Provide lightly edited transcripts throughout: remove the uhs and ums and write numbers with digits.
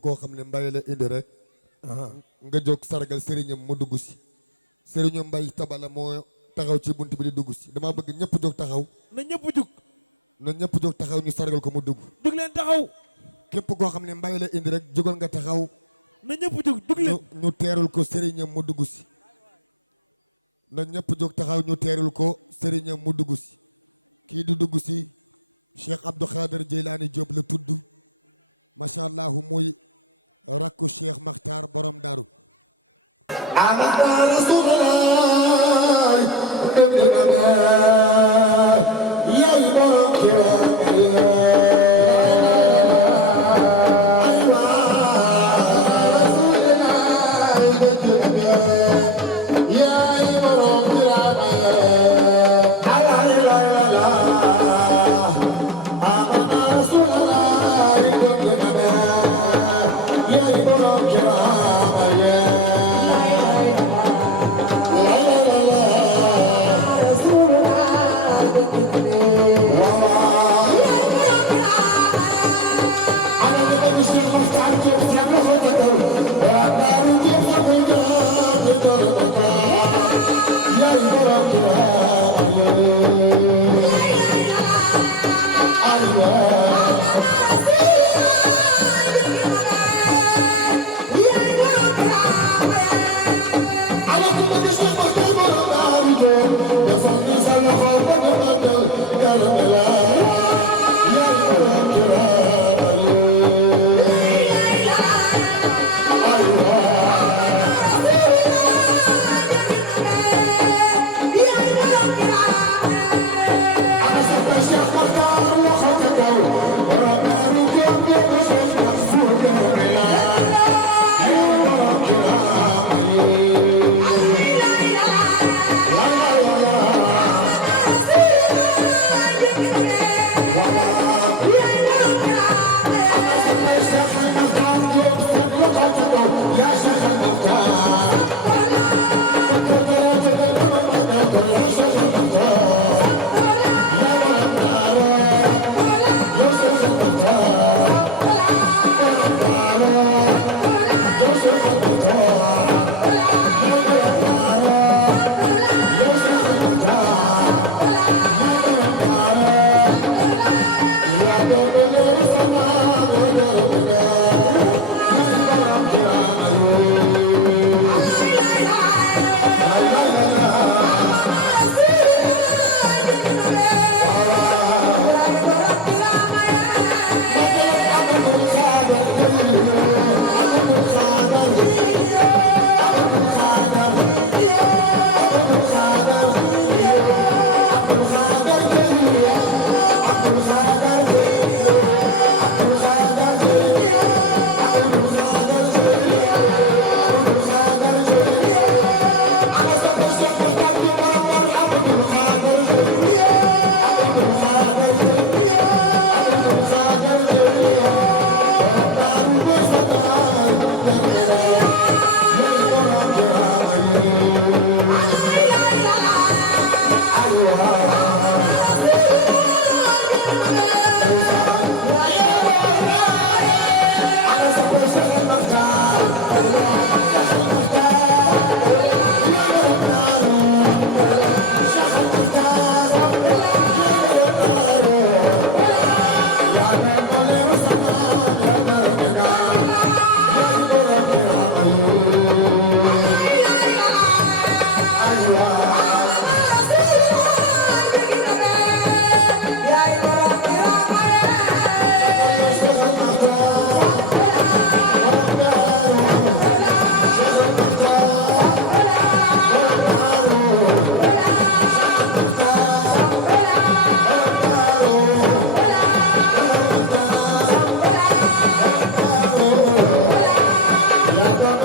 koo xam ne mbay la indi rek nga jóg sargal sëriñam mu dugg si sëriñu mbay tabala moo taxaw ci bunt bi di dugg si dama bëgg ñëpp jóg taxaw na ñëpp jug na ñëpp jóg taxaw ñu sargal ko mu dugg jug leen taxaw képp koo xam ne mbay la indi rek jógal nga taxaw na ñëpp jug jug leen ñu teerul ko sëriñam mu dugg si na ñëpp jóg taxaw ñu teerul ko sëriñam mu dugg si kii di dugg si Cheikh Abdou Khader Jeylaani Diop la tudd macha allah muy rakku Cheikh Makhtar borom Daaru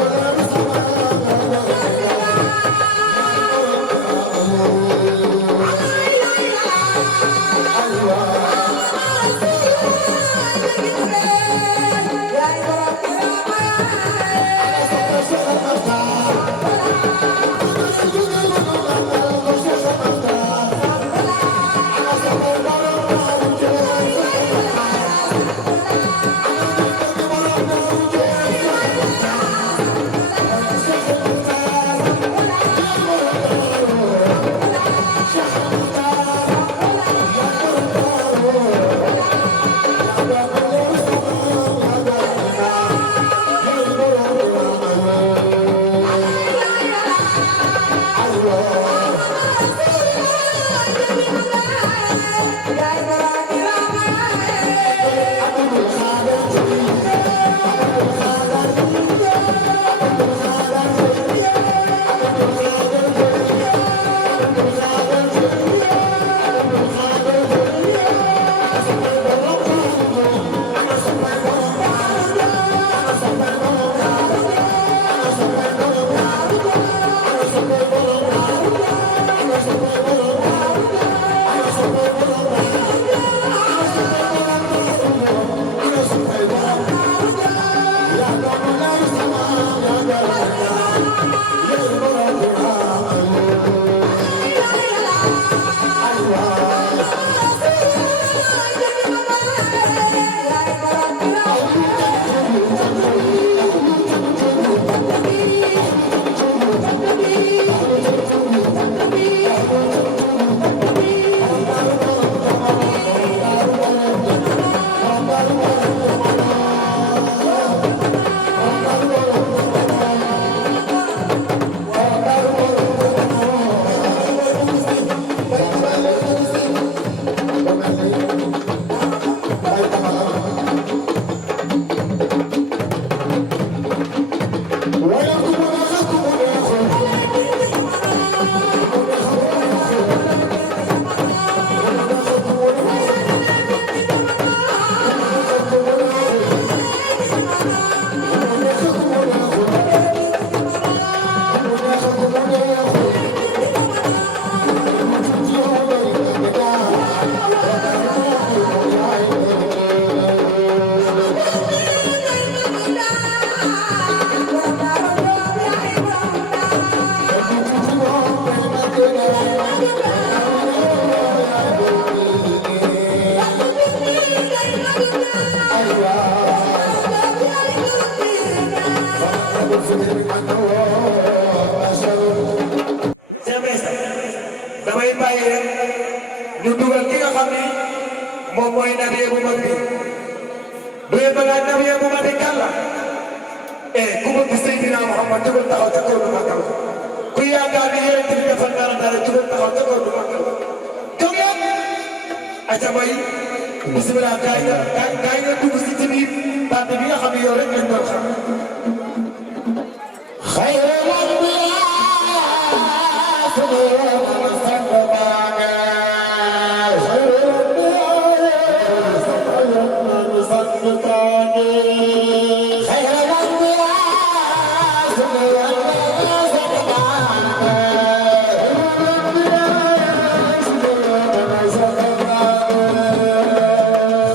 Hola. wala ku mu neex ku mu neexul lay di ci jamono ku mu neex ku mu neexul lay di ci jamono ku mu neex ku mu neexul lay di ci jamono ku mu neexul ci jamono ku mu neex ku mu neexul lay di ci jamono ku mu neex ku mu neexul lay di ci jamono du tuuti yow day naan daa yaay damay bàyyi rek ñu dugal ki nga xam ni moom mooy nabiye bu mag bi du ngeen bëgg a nabiye bu mag bi kan la ku bëgg Seydina Muhammad jógal taxaw ca kaw nu màggal ko ku yaakaar ni yéen bi defal dara jógal taxaw ca kaw nu màggal ko jóg leen aca may bismillah kaay nga dugg si ci biir baat bi nga xam ne yow rek lañ doon xam xayrul anbiyaa sunu yoon sang baange xayrul anbiyaa sama yoon sang baange xayrul anbiyaa sunu yoon sang baange xayrul anbiyaa sunu yoon sang baange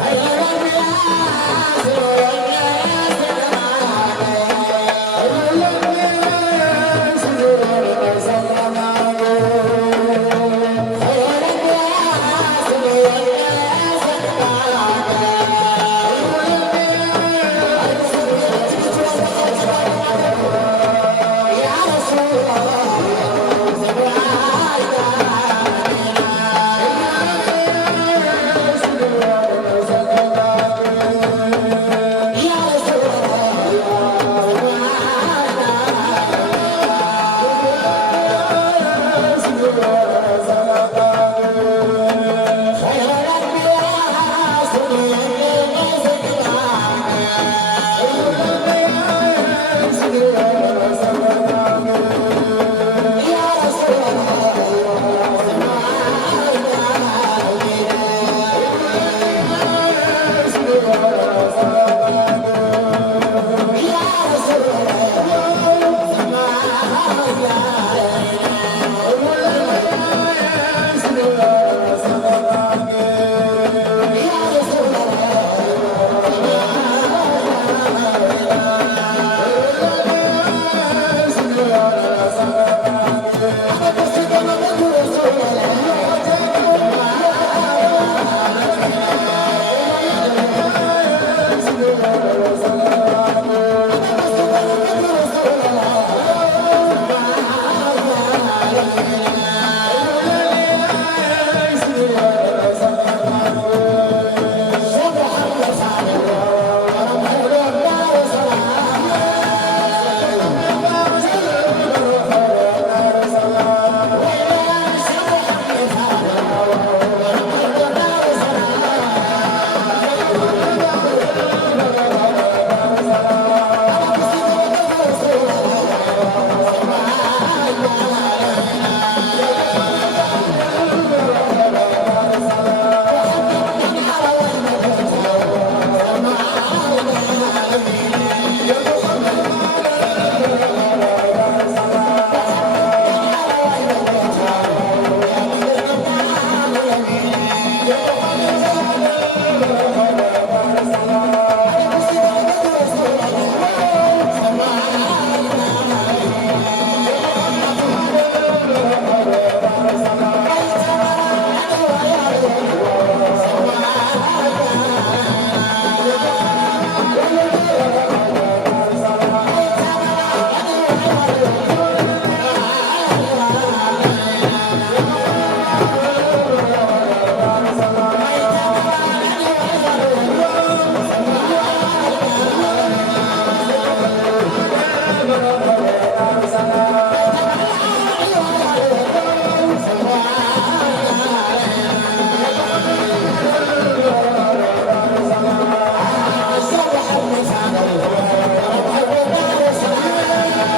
xayrul anbiyaa sunu yoon sang baange محمد فاضل ورمح دار السلام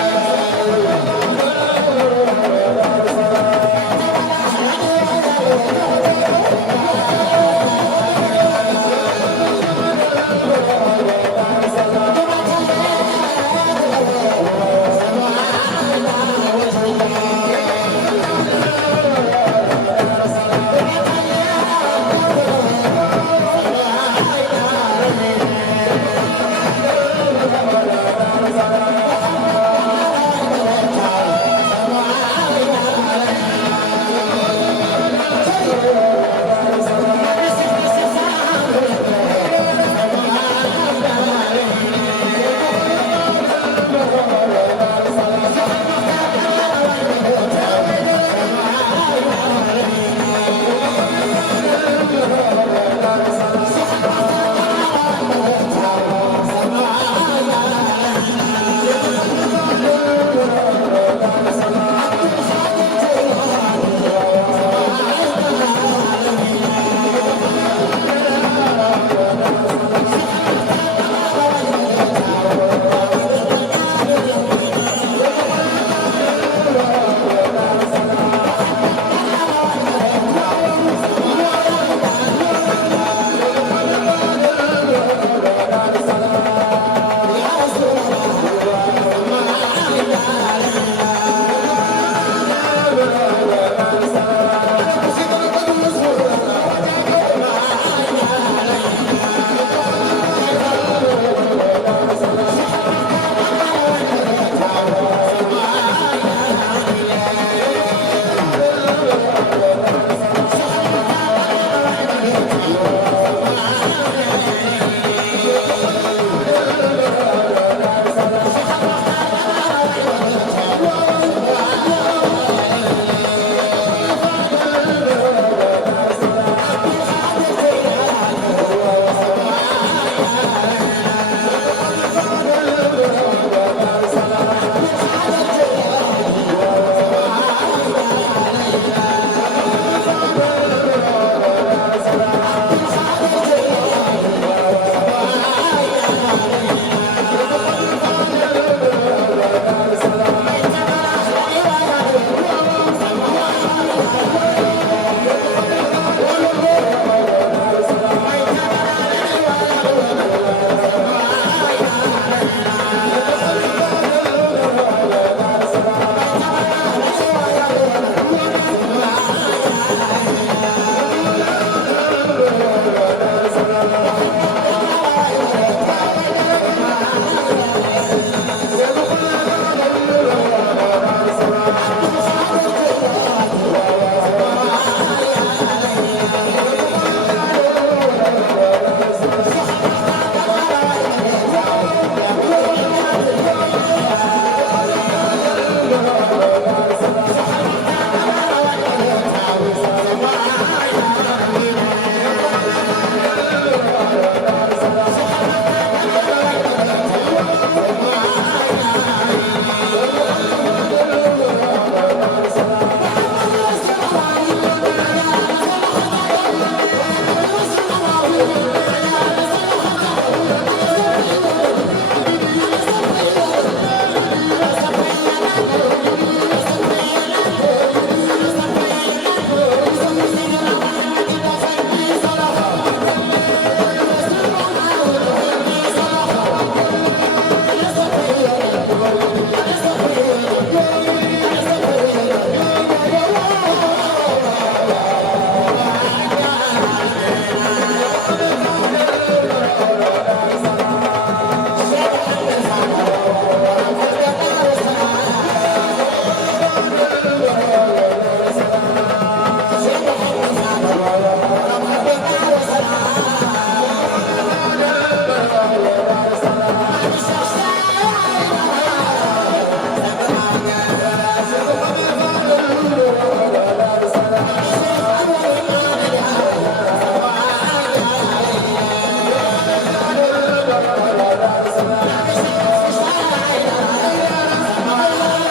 Sama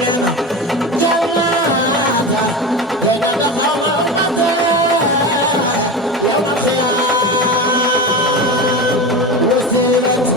بنينا جلاتا يا دخل أمته يوم الخيام وسيلتي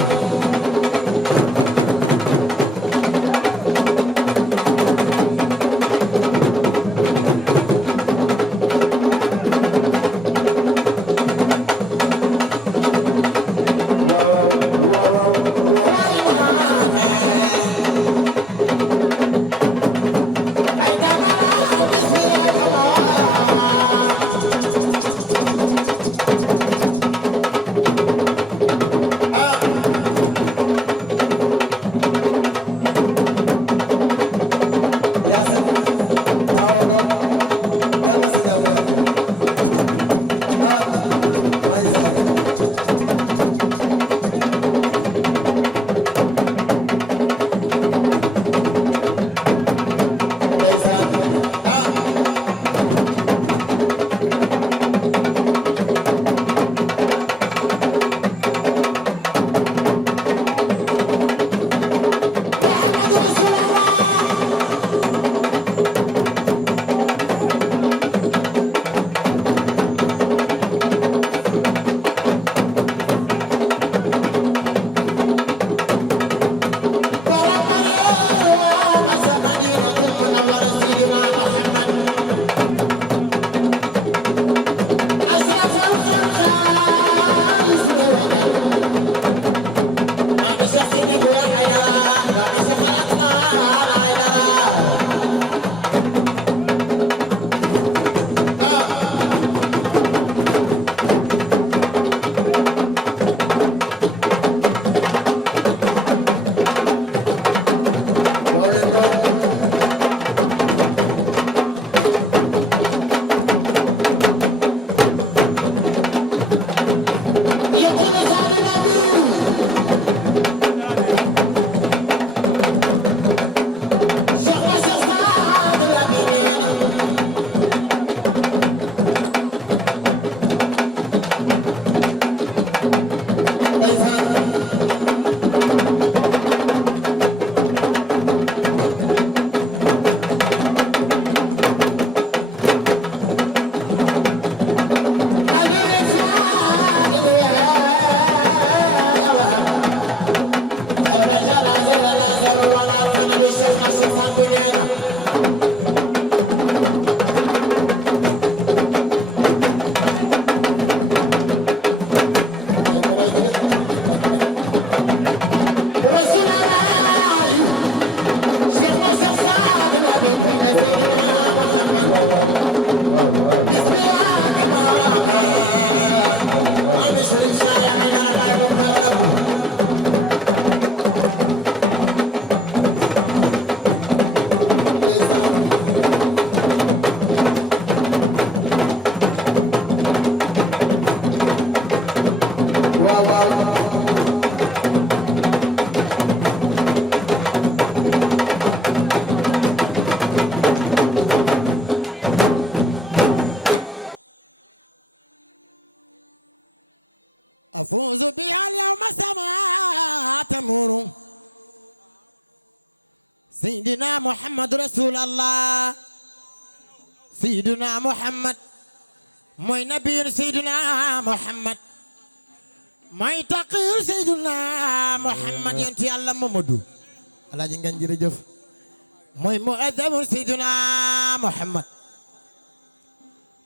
أفوز بها اليوم سماء تمور سيدنا محمد رسول الله سيدنا محمد موي نبي سيدنا محمد موي تقي سيدنا محمد ينتي الله محمد الله جنگان جرجف موي مؤذب سيدنا محمد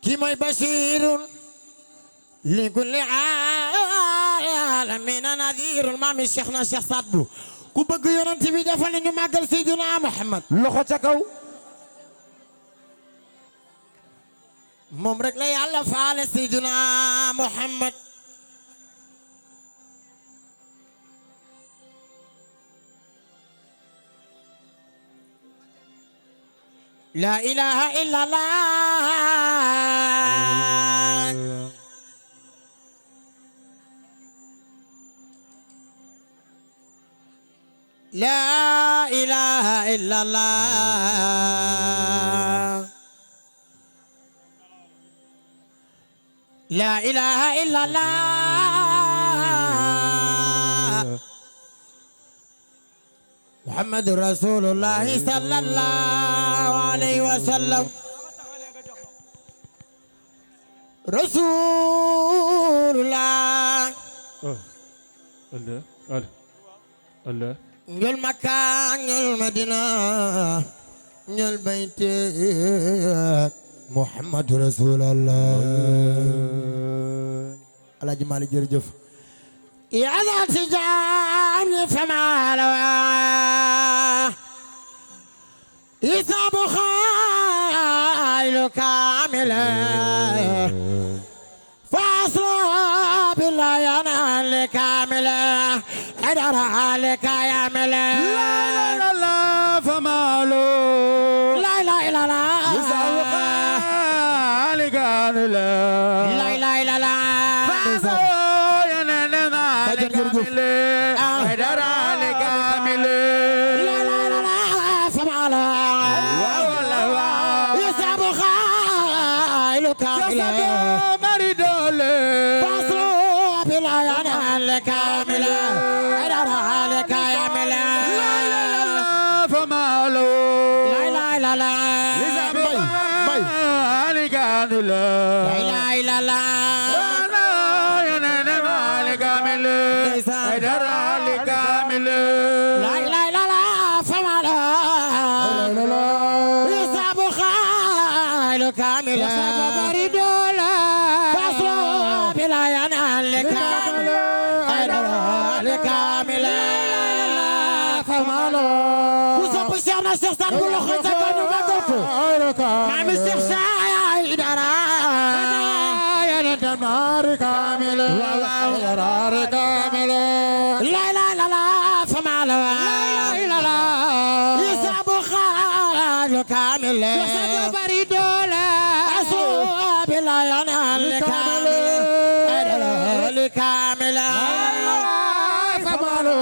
كي موي بشير لكل عالمين نذير مامي شيخنا شيخ صادبو ku bëgg yonent bi defal ñu màggal Seydina Muhammad loxo ca kaw moom rek la yàlla faale Seydina Muhammad la ilaha illallah لا إله إلا الله لا إله إلا الله محمد رسول الله صلى الله عليه وسلم رسول الله الله الله الله ñul Makka ñul Madina ñul bayti محمد رسول الله Alaaji Maalik jërëjëf يا ذا التجار فما لوا يصاب خيل كاملا فاصلا بالله ينال كاملا ادر عليك يا ملا لا لا لا فمالو لا لا لا لا يصاب خالق لا لا لا لا لا Cheikh Saad Bou loxo ca kaw ñu màggal ko maami Cheikh Saydara yana damari kamil yarare kamil la la la la famala la la yisabu khal kamil yisabu bari dola asu bila yana kamil adala kamil famala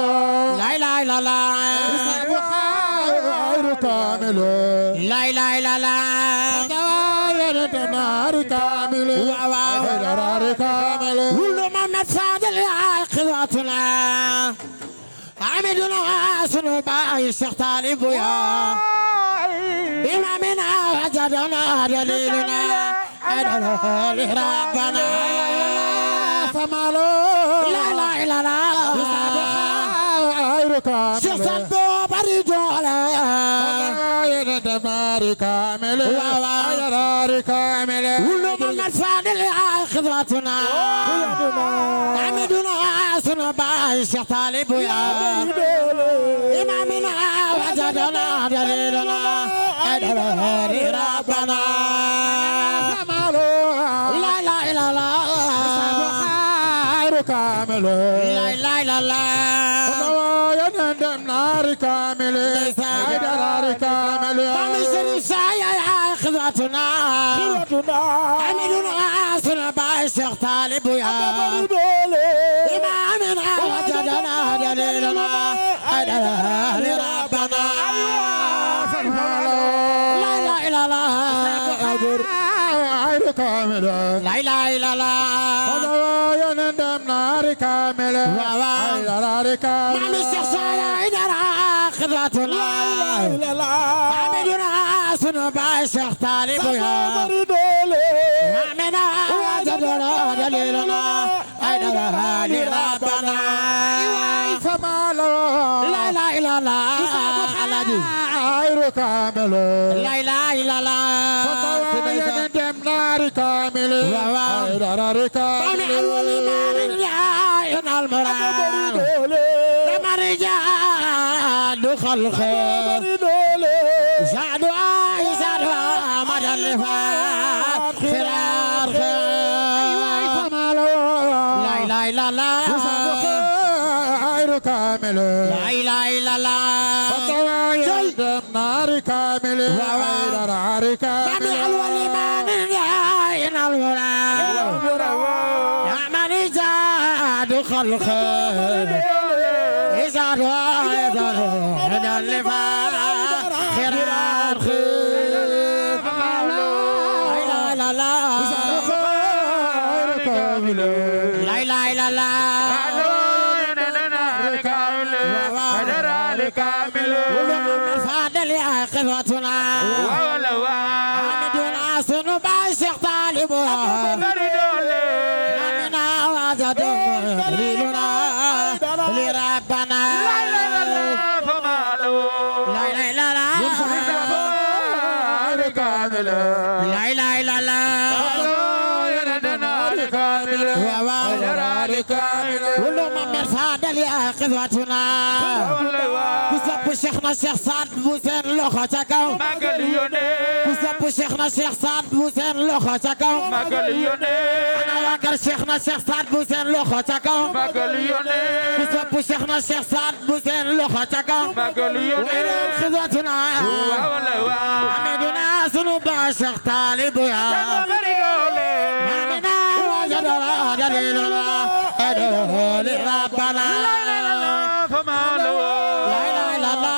la la la la لا لا لا لا دواير النار كامل وعوار كامل كل ما مفادل قواتنا عمدنا سنوبا الشيخ طالب يا إمامنا وجدنا دليلنا أدنا لربنا فمالو لا لا لا لا شيخ Saad Bou bari doole دمار كامل وعيرار كامل كل من الفاضل خضرتنا عمدنا سنبا الشيخ طالب يا إمامنا وجدنا دليلنا أدرار ربنا لا لا لا لا كامل لا لا لا لا نار كامل دمار كامل خذوتنا عملنا سنبا الشيخ طالب يا إمامنا وجدنا دليلنا أدرار ربنا لا لا لا لا كامل لا لا لا لا فضوايا ندم نار كامل نار كامل مع الشيخ سيدنا خذوتنا عملنا سنبا الشيخ طالب يا إمامنا وجدنا دليلنا أدرار ربنا فما له لا لا لا لا عير كامل لا لا لا لا فضوايا ندم نار كامل نار كامل ينال المراد لما رجال خلق زادوا مدى اللفات خيار لا لا لا لا عير كامل لا لا لا لا فضوايا نار كامل نار كامل مع الوليمان ينال المراد يا من زاد خلق زادوا مدى اللفات خيار لا لا لا لا لا لا لا فادل يا خذوتنا حمدنا سنبا شيخ طالب منا وزد دليلنا لربنا لا لا لا لا لا لا لا لا ولو ما مرفاد يا قدوتنا كسب شيخنا الشيخ سعد بوسين لوخا تاكاو كسب شيخنا الشيخ سعد بوسين لوخا تاكاو انا واكر شيخنا الشيخ سعد بوسين لوخا تاكاو كسب شيخنا الشيخ سعد بوسين لوخا تاكاو قدوتنا حمدنا سنوبا شيخ طالب يا مامنا وجدنا دليلنا لربنا لا لا لا فمالو لا لا لا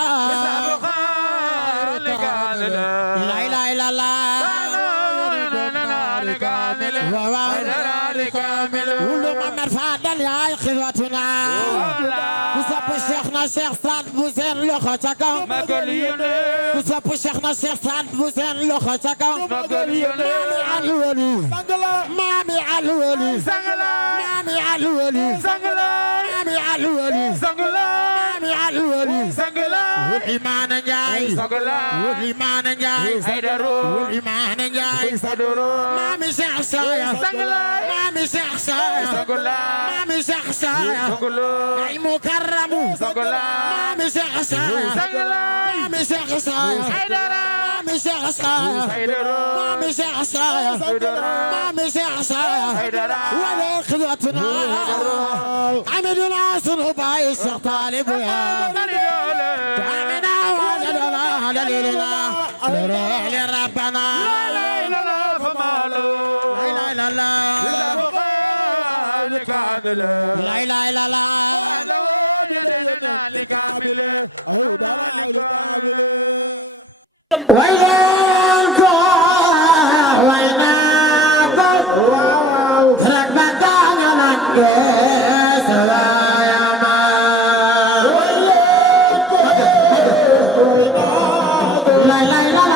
لا لا لا لا ولو ما مرفادل يا خذوتنا كسب شيخنا الشيخ سعد بوسين لوخا تاكاو كسب شيخنا الشيخ سعد بوسين لوخا تاكاو مامي علولي مامي علولي مامي علولي مامي علولي مامي علولي والإيمان جاي والإيمان جاي والإيمان جاي مامي شخصايا مامي شخصايا مامي شخصايا أي مكرم مامي شخصايا مامي شخصايا مامي شخصايا مامي شخصايا مامي شخصايا ولا خذوتنا عملنا صنوبا الشيخ طالب يا عملنا وجدنا دليلنا لربنا لا لا لا فمالو لا لا لا لا لا لا وينكم وينكم ترك مكان لك سوايا ما لا لا لا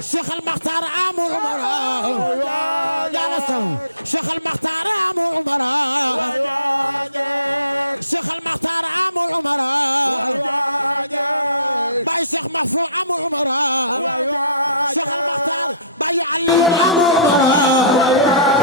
شيخ المختار عام العمراء جالسوا شيخ المختار عام العمراء شيخ المختار عام العمراء باي شيخ مرفوع عام العمراء شيخ المختار باي علي عام العمراء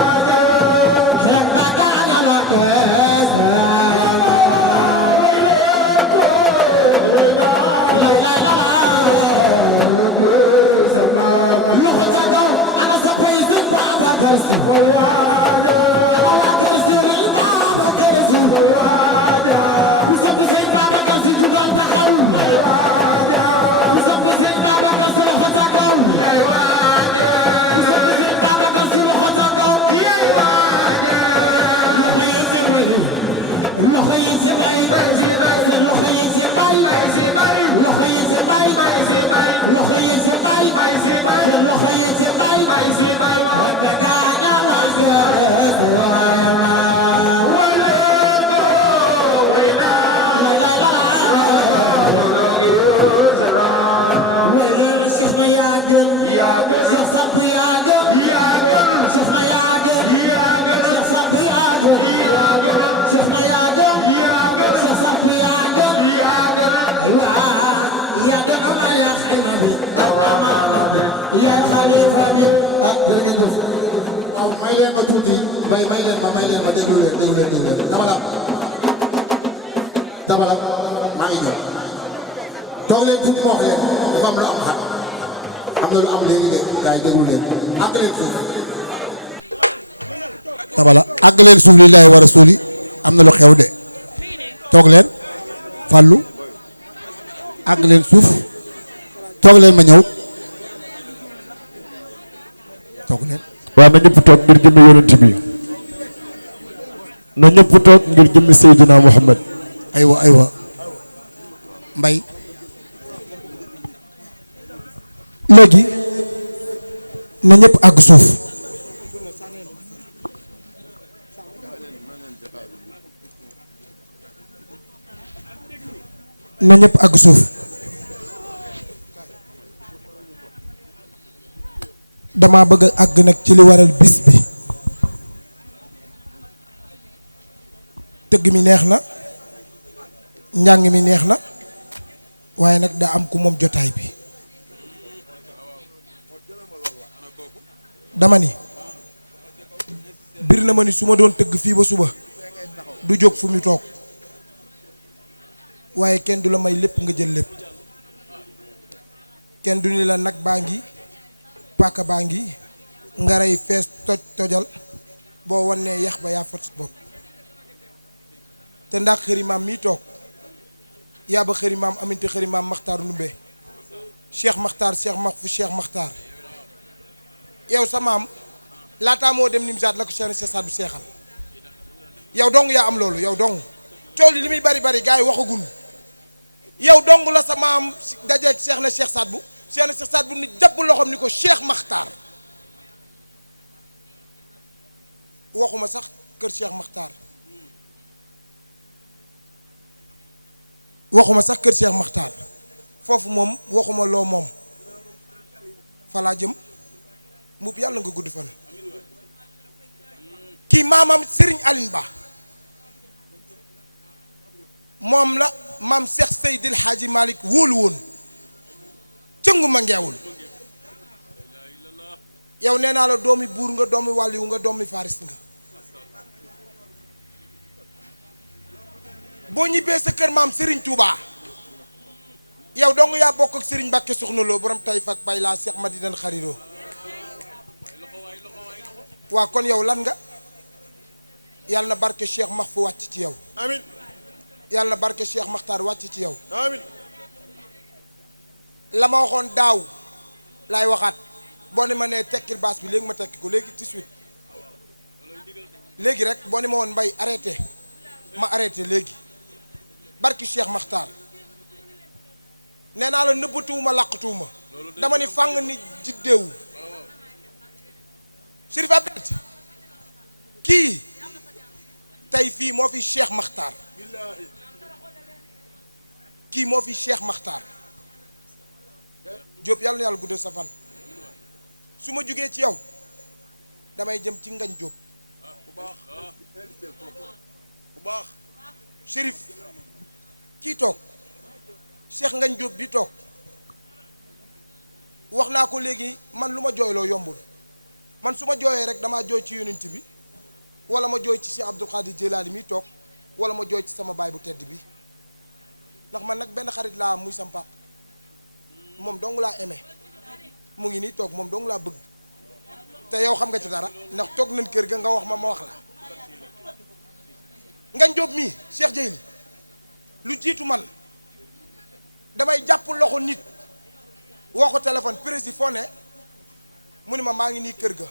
may leen ma tuuti may leen ma déglu leen Dabala maa ngi ñëw toog leen tuuti ma wax leen dafa am lu am xat am na lu am léegi de gars yi déglu leen àgg leen suuf Dabala àgg leen suuf lillaahi wa rasuuli am na lu xew de toog leen Fallou àgg leen suuf toog leen ma ñëw toog leen. waaw na ñëpp toog ngir jëmmi yonent bi na ñëpp toog ngir jëmmi Seydina Muhammad. aywa Mbay léegi na ñëpp àgg suuf na ñëpp àgg suuf dama bëgg a àgg nag ci li waral bis bi tëgg mi neex na njàng mi neex na waaye nag daa am ku moom jotaay bi dama ni bir na ma ni su ma doon tëgg fii ba suba du jóg fu mu toog waaye kenn du la may lépp nga jël lépp kenn du ni la nag baa ngi paaka baa ngi nga rey fees tojal boo wannee yax ba yaa fot bopp te ndax xëri maam mii toog yaa ba xëri maam aminte xëri maam maxtaar numbe cheikh maxtaar cheikh max fu cheikh maxtaar yow sa maam laataa moo dem Nimzaat la ko Cheikh Cheikh Saad bu seexal yow dong yaa am loolu yow dong coow li muy bari bari gars yi waxagul yow dong la sa maam dajeeg Cheikh na Cheikh Saad bu Cheikh na Cheikh Saad bu ni jàpp loxoom ni ko Cheikh Maxtaar waxuma sax kër Cheikh Maxtaar waxuma sax kër Cheikh Maxtaar foofu moom waxuma loo moom falaa jëm mbubb yàlla nga gudd fan kii maamam Serigne Aline Ba moom la maam Cheikh Seydil Hadji Malick wóolu woon cëngu ma ngeewul yow nee naa la doomi buur nga doomi wàlliwu nga doomi faris nga boo ñibbee sa kër maam Serigne Touba yow dong yaa bokk ak Serigne Mbacke Soxna Lo borom tay fak bay laa Cheikh Madinan Xariro waa kon yow lan nga yàlla na barke Cheikh Max fu wàcc ci yow amiin yàlla na barke Cheikh Makhtar wàcc ci yow amiin la ma waxoon daaw laay waxaat boo ne ma nee tekkil baas bi léegi ma tekki ko léegi tout de suite léegi rek boo ne ma woon mbay arrêté ma arrêté léegi barki Cheikh Makhtar nee naa la nëbbatuwuma làqatuwuma dama ni fàng ni jiddeewu Chérif Abdou kii tey fii moo fi Cheikh Makhtar kii moo fi Cheikh Makhtar Diop yàlla na yàlla guddal sa fan su ma jugee ci yow damay jëm ci Ngañ Diop bu baax Chérif kii toog Cheikh Ngañ Diop bi toog wax naa ko léegi man lu ma jooyloo yombul man su ma jooyee rek damaa jooy ci yonent bi wala ma jooy ci Cheikh Abdou Khadir Jilani mi toog wala ma jooy ci sama baay bu tedd bi ndax man nag benn xarit laa muy sam pap moom dong laa aimé mu ngi nii toog moom dong laa bëgg te yow xam nga ci dara ndax toog nañ kër ga nga wax ma wax la Ngañ Diop mii Cheikh Jeyli lu jiitu man damay jàpp loxo nit woo ko téléphone prési foo ne mu ni ma maa ngi nii kër ga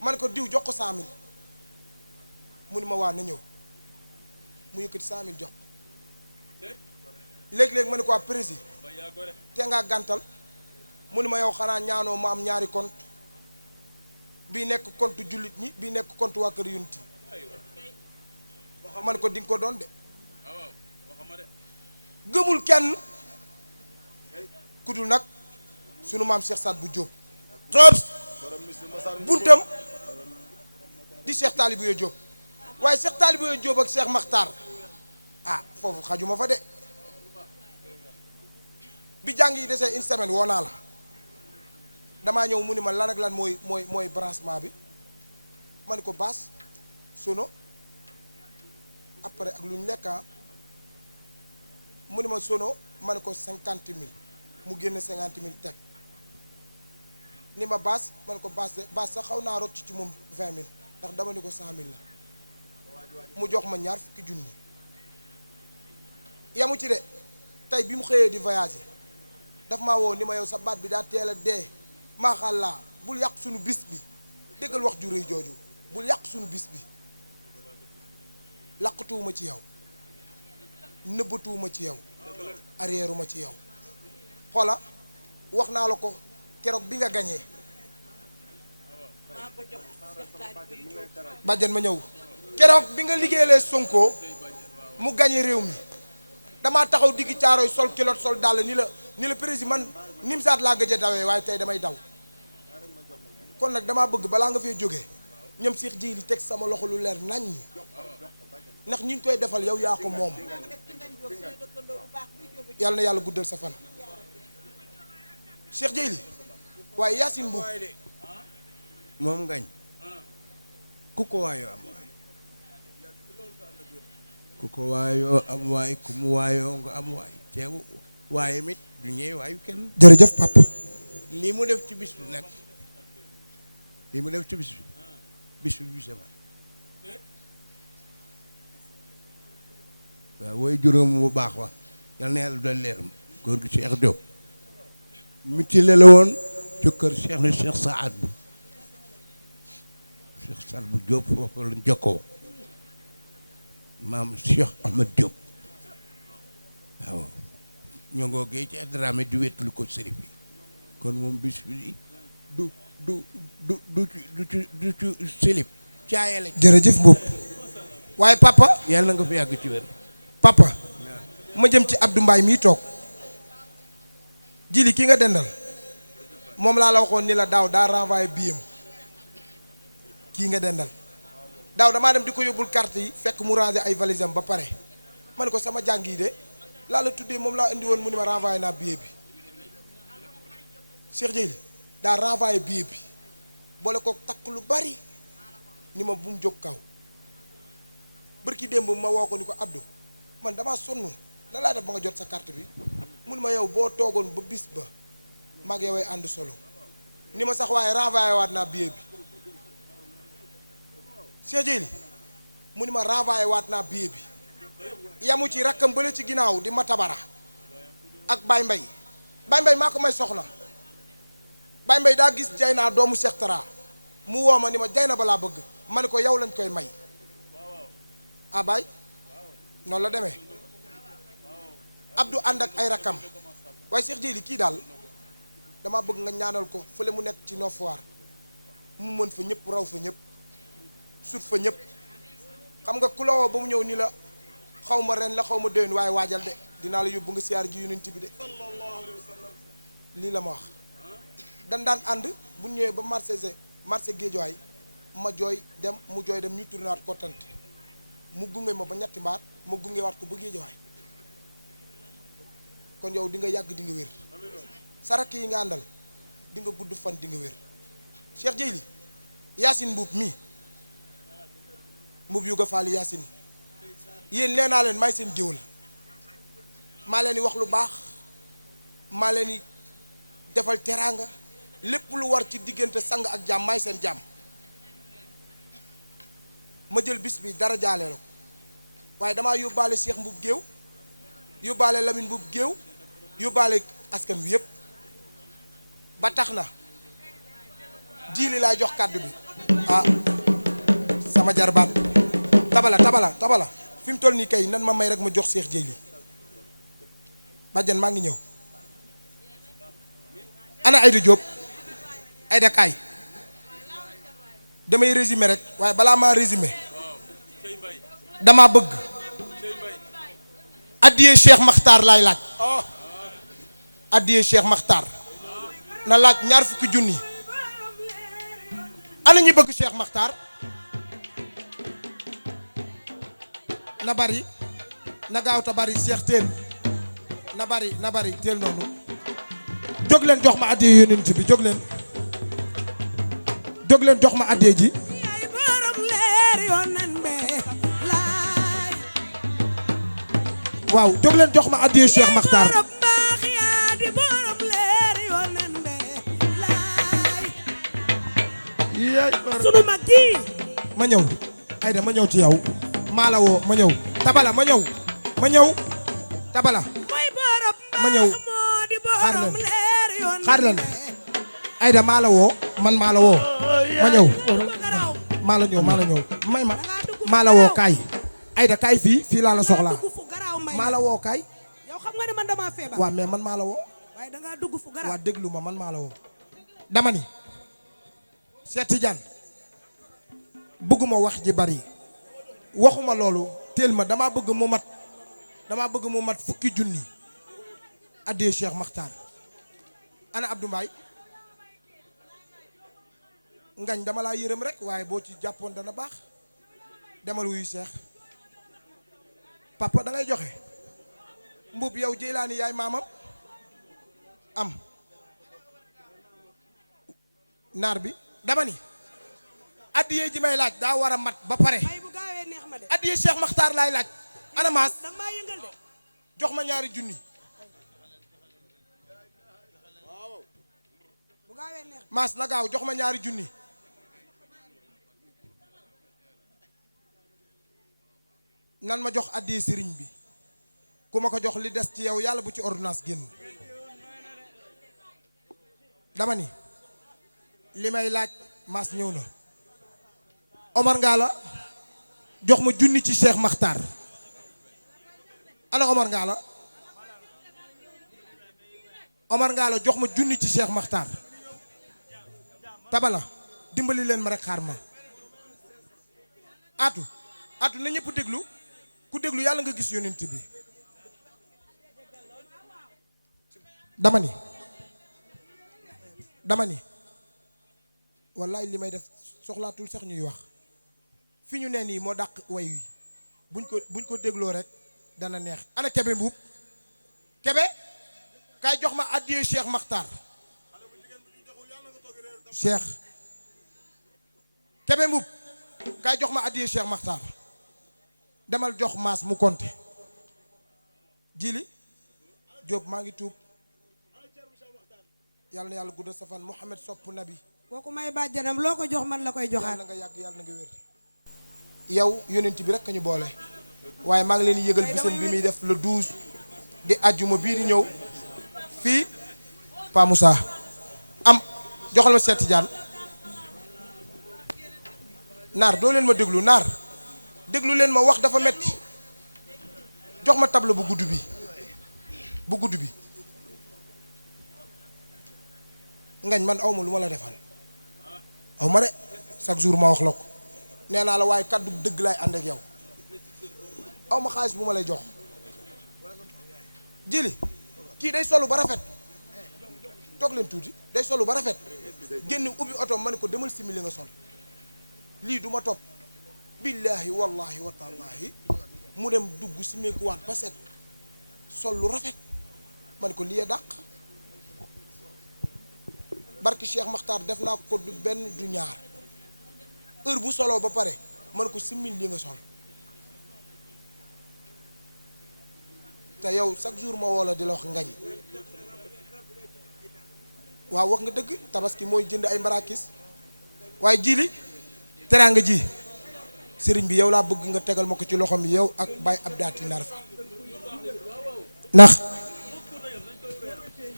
man ko diw jox ko 100 000 mu ni ma waa na ñëw mu yëkkati 100 000 jox léeg-léeg ma ne ko waa prési te ngaa gàntal mu ni ma yow xanaa ñaanoo ma am ñaari compte bii nekk compte jullit ñi bii nekk compte waa kër yunti man ko di nga ko doon de gëmul kenn ku dul nag sunu maam Cheikh Saad bu Diop buntam di Cheikh Talibou Diop waaye Cheikh Talibou Diop ak Cheikh Makhtar ah foofu xajuma fa de bi jàng yi desee une semaine woo naa la damaa ñëw mu ni ma lan ak lan mooy branchement bi ma ne ko baas sono après ak lu ñu lekka mu ni ma sono ma ne ko 50 000 mu génne 50 000 teg ni ma baas ma ne ko baas de baas sax xaw naa rocc ci moom 20 000 ndax dama ni ko 100 000 la mu jox ma ñaar fukki junni yamu ci de tey bi mu xëyee di voyager daf maa woo ni ma yow sa baat bi daa teel a dee maaxàllaa bul yàq sunu bis bi déggal wax ju rëy jooju bul yàq sunu bis bi laqatuwuma ci yow nëbbatuwuma ci yow arrièreuma ci yow xoola wax naa la ko keroog bi nga gañee bàjjan ma ñëw keroog bi nga liggéeyee Sonko mu gañe réew mi damaa taxaw diggi caaroy sol kilot sol dàll ni la président man Nimzaat laa gëj a dawee waaye tey damay daw kon nag damaa bëgg balaa nga fee jógee ñoom Cheikh Jeyli teg sama loxo lu leer nañ ñi ndax ñi ñu koy defal yow yaa ko moom yàlla na yàlla guddal sa fan Cheikh Dieyli waaye Yacine Mboup moom ngañ ku ko waayoo am waay ku ko waayoo am waay ku mu waayoo nga am waay teew waaye mit du ñëwee waayu kenn jërëjëf papa lii mu def ci bis bi nag lii mu def ci bis bi sama waaw wooy juróom bu baax wa yal na yàlla doon leeram góor gi Cheikh Diop miti la woon ci kër Cheikh na Cheikh Saad bu Cheikh Saad bu Diop foofu la jokkoo maam Cheikh Ahmed Diop waaw ñoo ngoo gee ci Adrame di wettulu ko sërif bi kon moom bis bi du ci silib caayale jërëjëf Mboup waaye papa yàlla nga fi yàgg ci wér papa ma jëm ci Abdou Mbaye mii toog jili ki nga dendal moom laa la waxoon ni la daaw daa renvoyé biyam kii nga dendal daaw damaa dem di ko yóbbul carte yi fekk mu rangé ay valise am ba pare ma ne ko sama jàng yi de laa la tuddee moom laa indi woon mu ni ma renvoyé naa billet bi Cheikh Dieyli daa renvoyé billet bi boole ko takk lu bari ni ma bu mu jóg kaw bërki démb ma woo ko ni ko Abdou man damaa sonn la laa def ba nga jot sa carte bi mun ma yow boo toogoon ba bis ba mag yoway ànd solo ni ma sax waaye renvoyé waat naa billet bi Cheikh Dieyli mu ni ma renvoyé waat naa billet bi yamu ci rakkam bële ci ginnaaw di ma tabara ak Baye Mbaye maa ko may soxna Baye Mbaye daa gis jay naa doomu Cheikh Tara mu woo ma ni ma jay na balaa bëgg ma ni ko yow lañ koy may ah Baye noonu la demee Abdou ànd ak ay rakkam waaye Cheikh Dieyli kii daal dama bëgg nga ñaanal ko fële mu nekk ci Nord Foire mu mën fa ñëpp raw fa ñëpp sut fa ñëpp xam nga ku la woo ba mu ñëw ni la xaw ma ren la xaw ma déwén waaye waajal de dinaa la yóbbu nga siyaar ji yonent bi de lii la ma wax dan daan ànd bu ñëwee ba marché Guédiawaye ma jooy dem mu jooy dem ñu tourné waat kottante mu gunge ma ba ñetti mbaar ma gunge waat ko ba Guédiawaye kon yow di nga yàgg di nga wér sarak yi nga àndal di nga gudd fan di nga wér Cheikh Dieyli Yacine Mboup mii Mboup yu ga faali Yacine yéen nee naa leen may seen géwël maa leen di wax lu baax maa leen di defal teraanga lépp lu war ci diggante sang ak jàmm may seen jàmm ma jël bis bi dara jaale la ko waaye damaa yóbbaale Cheikh Mboup géew yóbbaale Lamine Mboup géew yóbbaale askan wi yëpp ba tax na jiili laa jox kàddu bi ah sama jarbaat tabala fi mu toll nii kay nan ma may rek ma jox Cheikh Dieyli bàjjan maa ngi ñëw ana Aïda Diop Aïda kaay damay résumé rek waaye balaa maa résumé dama bëgg addiyee Cheikh Makhtar laay laaj addiyee Cheikh Makhtar na laaj 20 junni ana ñi bëgg Cheikh Makhtar na bari na gaaw ta bari Cheikh teel na bari teel noonu jóg leen jox ma addiyee yonent bi jóg leen jox ma addiyee ji waaw jóg leen jox ma addiyee Cheikh Makhtar sunu mag ji ma ñëw Aïda ma ñëw ci yow maa la woo ma ñëw tabala ma ñëw tabala ma ñëw xaar leen Aïda maa la woo man maa la woo ma ñëw maa la ñëw may ma maa la woo kaay Aïda kaay fii laa la soxlaa maa la woo kaay yow xam nga ne man dama feebar waaw mais man maa la woo waaye da ngaa dugg fu garaaw waaw déglu ma man maa la woo dama ni Cheikh Tidiane bëgguma wax ji bari waxuma loolu teel ma dama bëgg mu mat 10 junni addee Cheikh Makhtar ana Abdou Mbaye ngañ dama laa yërëm rek waaye boo ci jàppoon dana baax demal wuyu Cheikh papa da ngay joxe mbub yow Jeylaani yaay maamam am naar bi dama ni addiyee ji may laaj daa war a mat ba pare ay bu gaawee neex ma de addiyee Cheikh Makhtar laay laaj ana maas danga maa yëngal de jox ma ñaari junni bu gaawee neex maas na gaaw jox ma ñaari junni nan ma jox addiyee sëriñ bi ku ma ko jox li des ci yow yàlla bu ci ordonnance génn dama ni li may laaj maas ñëw na Omar Ngalla jox ma junni ci Cheikh Makhtar ana Omar Ngalla Omar Ngalla jox ma junni ci Cheikh Makhtar tabala dimbali leen ma rek xaar ma atu na ñëpp déglu ku déglu yàlla nga gis yonent bi dama ni wallaay li may def soxlaatul sax ñuy wax fi ñu ne nii moo dàq way wi buñ ko dégloo rek dana neex ana Kebe Mbuub Kebe kaay jox ma addiyee Cheikh Makhtar Cheikh Kebe Mbuub kaay jox ma addiyee Cheikh Makhtar demal jox maas mu konte jili Jóob maa ngi tuub yàlla na yàlla guddal sa fan Mouhamed sopp nabi kooku may bàjjanam loo ko jox man la koy joxaat yàlla nga yàgg yàlla na nga wér yow yonent bi rek ka ñu boole waaye maa ngi leen yëgal bisam bi muy def le 12 di àjjuma bii di ñëw fii Pa Moussa am joxal ma Cheikh Tidiane naar doo leen ma déglu naar déglu leen ma wax dafa metti jox ma table bu gudd bi ngañ man awma lu ma la defal awma de chaque jour ma wax la ko nee naa la waaye kaddu dëgg laay ànd ak yow awma xaalis bu ma lay jox jili kii day solu ba rafet toog leen tuuti day solu ba rafet génn ubbi oto ma ne ko demal simili nga sol lii du ma topp billaahi wallahi wa taalaahi mu dem dugg simeekuwaat ba set sol lu rafet ma ne ko lii dàq barki Cheikh Makhtar def naa ko du benn du ñaar heure bu soloo ba pare man ko simil li nga sol te yow chaque jour ma woo la di la wax ngañ waaw wax nga dëgg tabaski mooy jënd ay mbarakis waaye jili teraanga ji sëriñ bi yow laa bëgg nga tegal ma ko ci loxoom yow ak Baye Abdaati Nar Fall ndax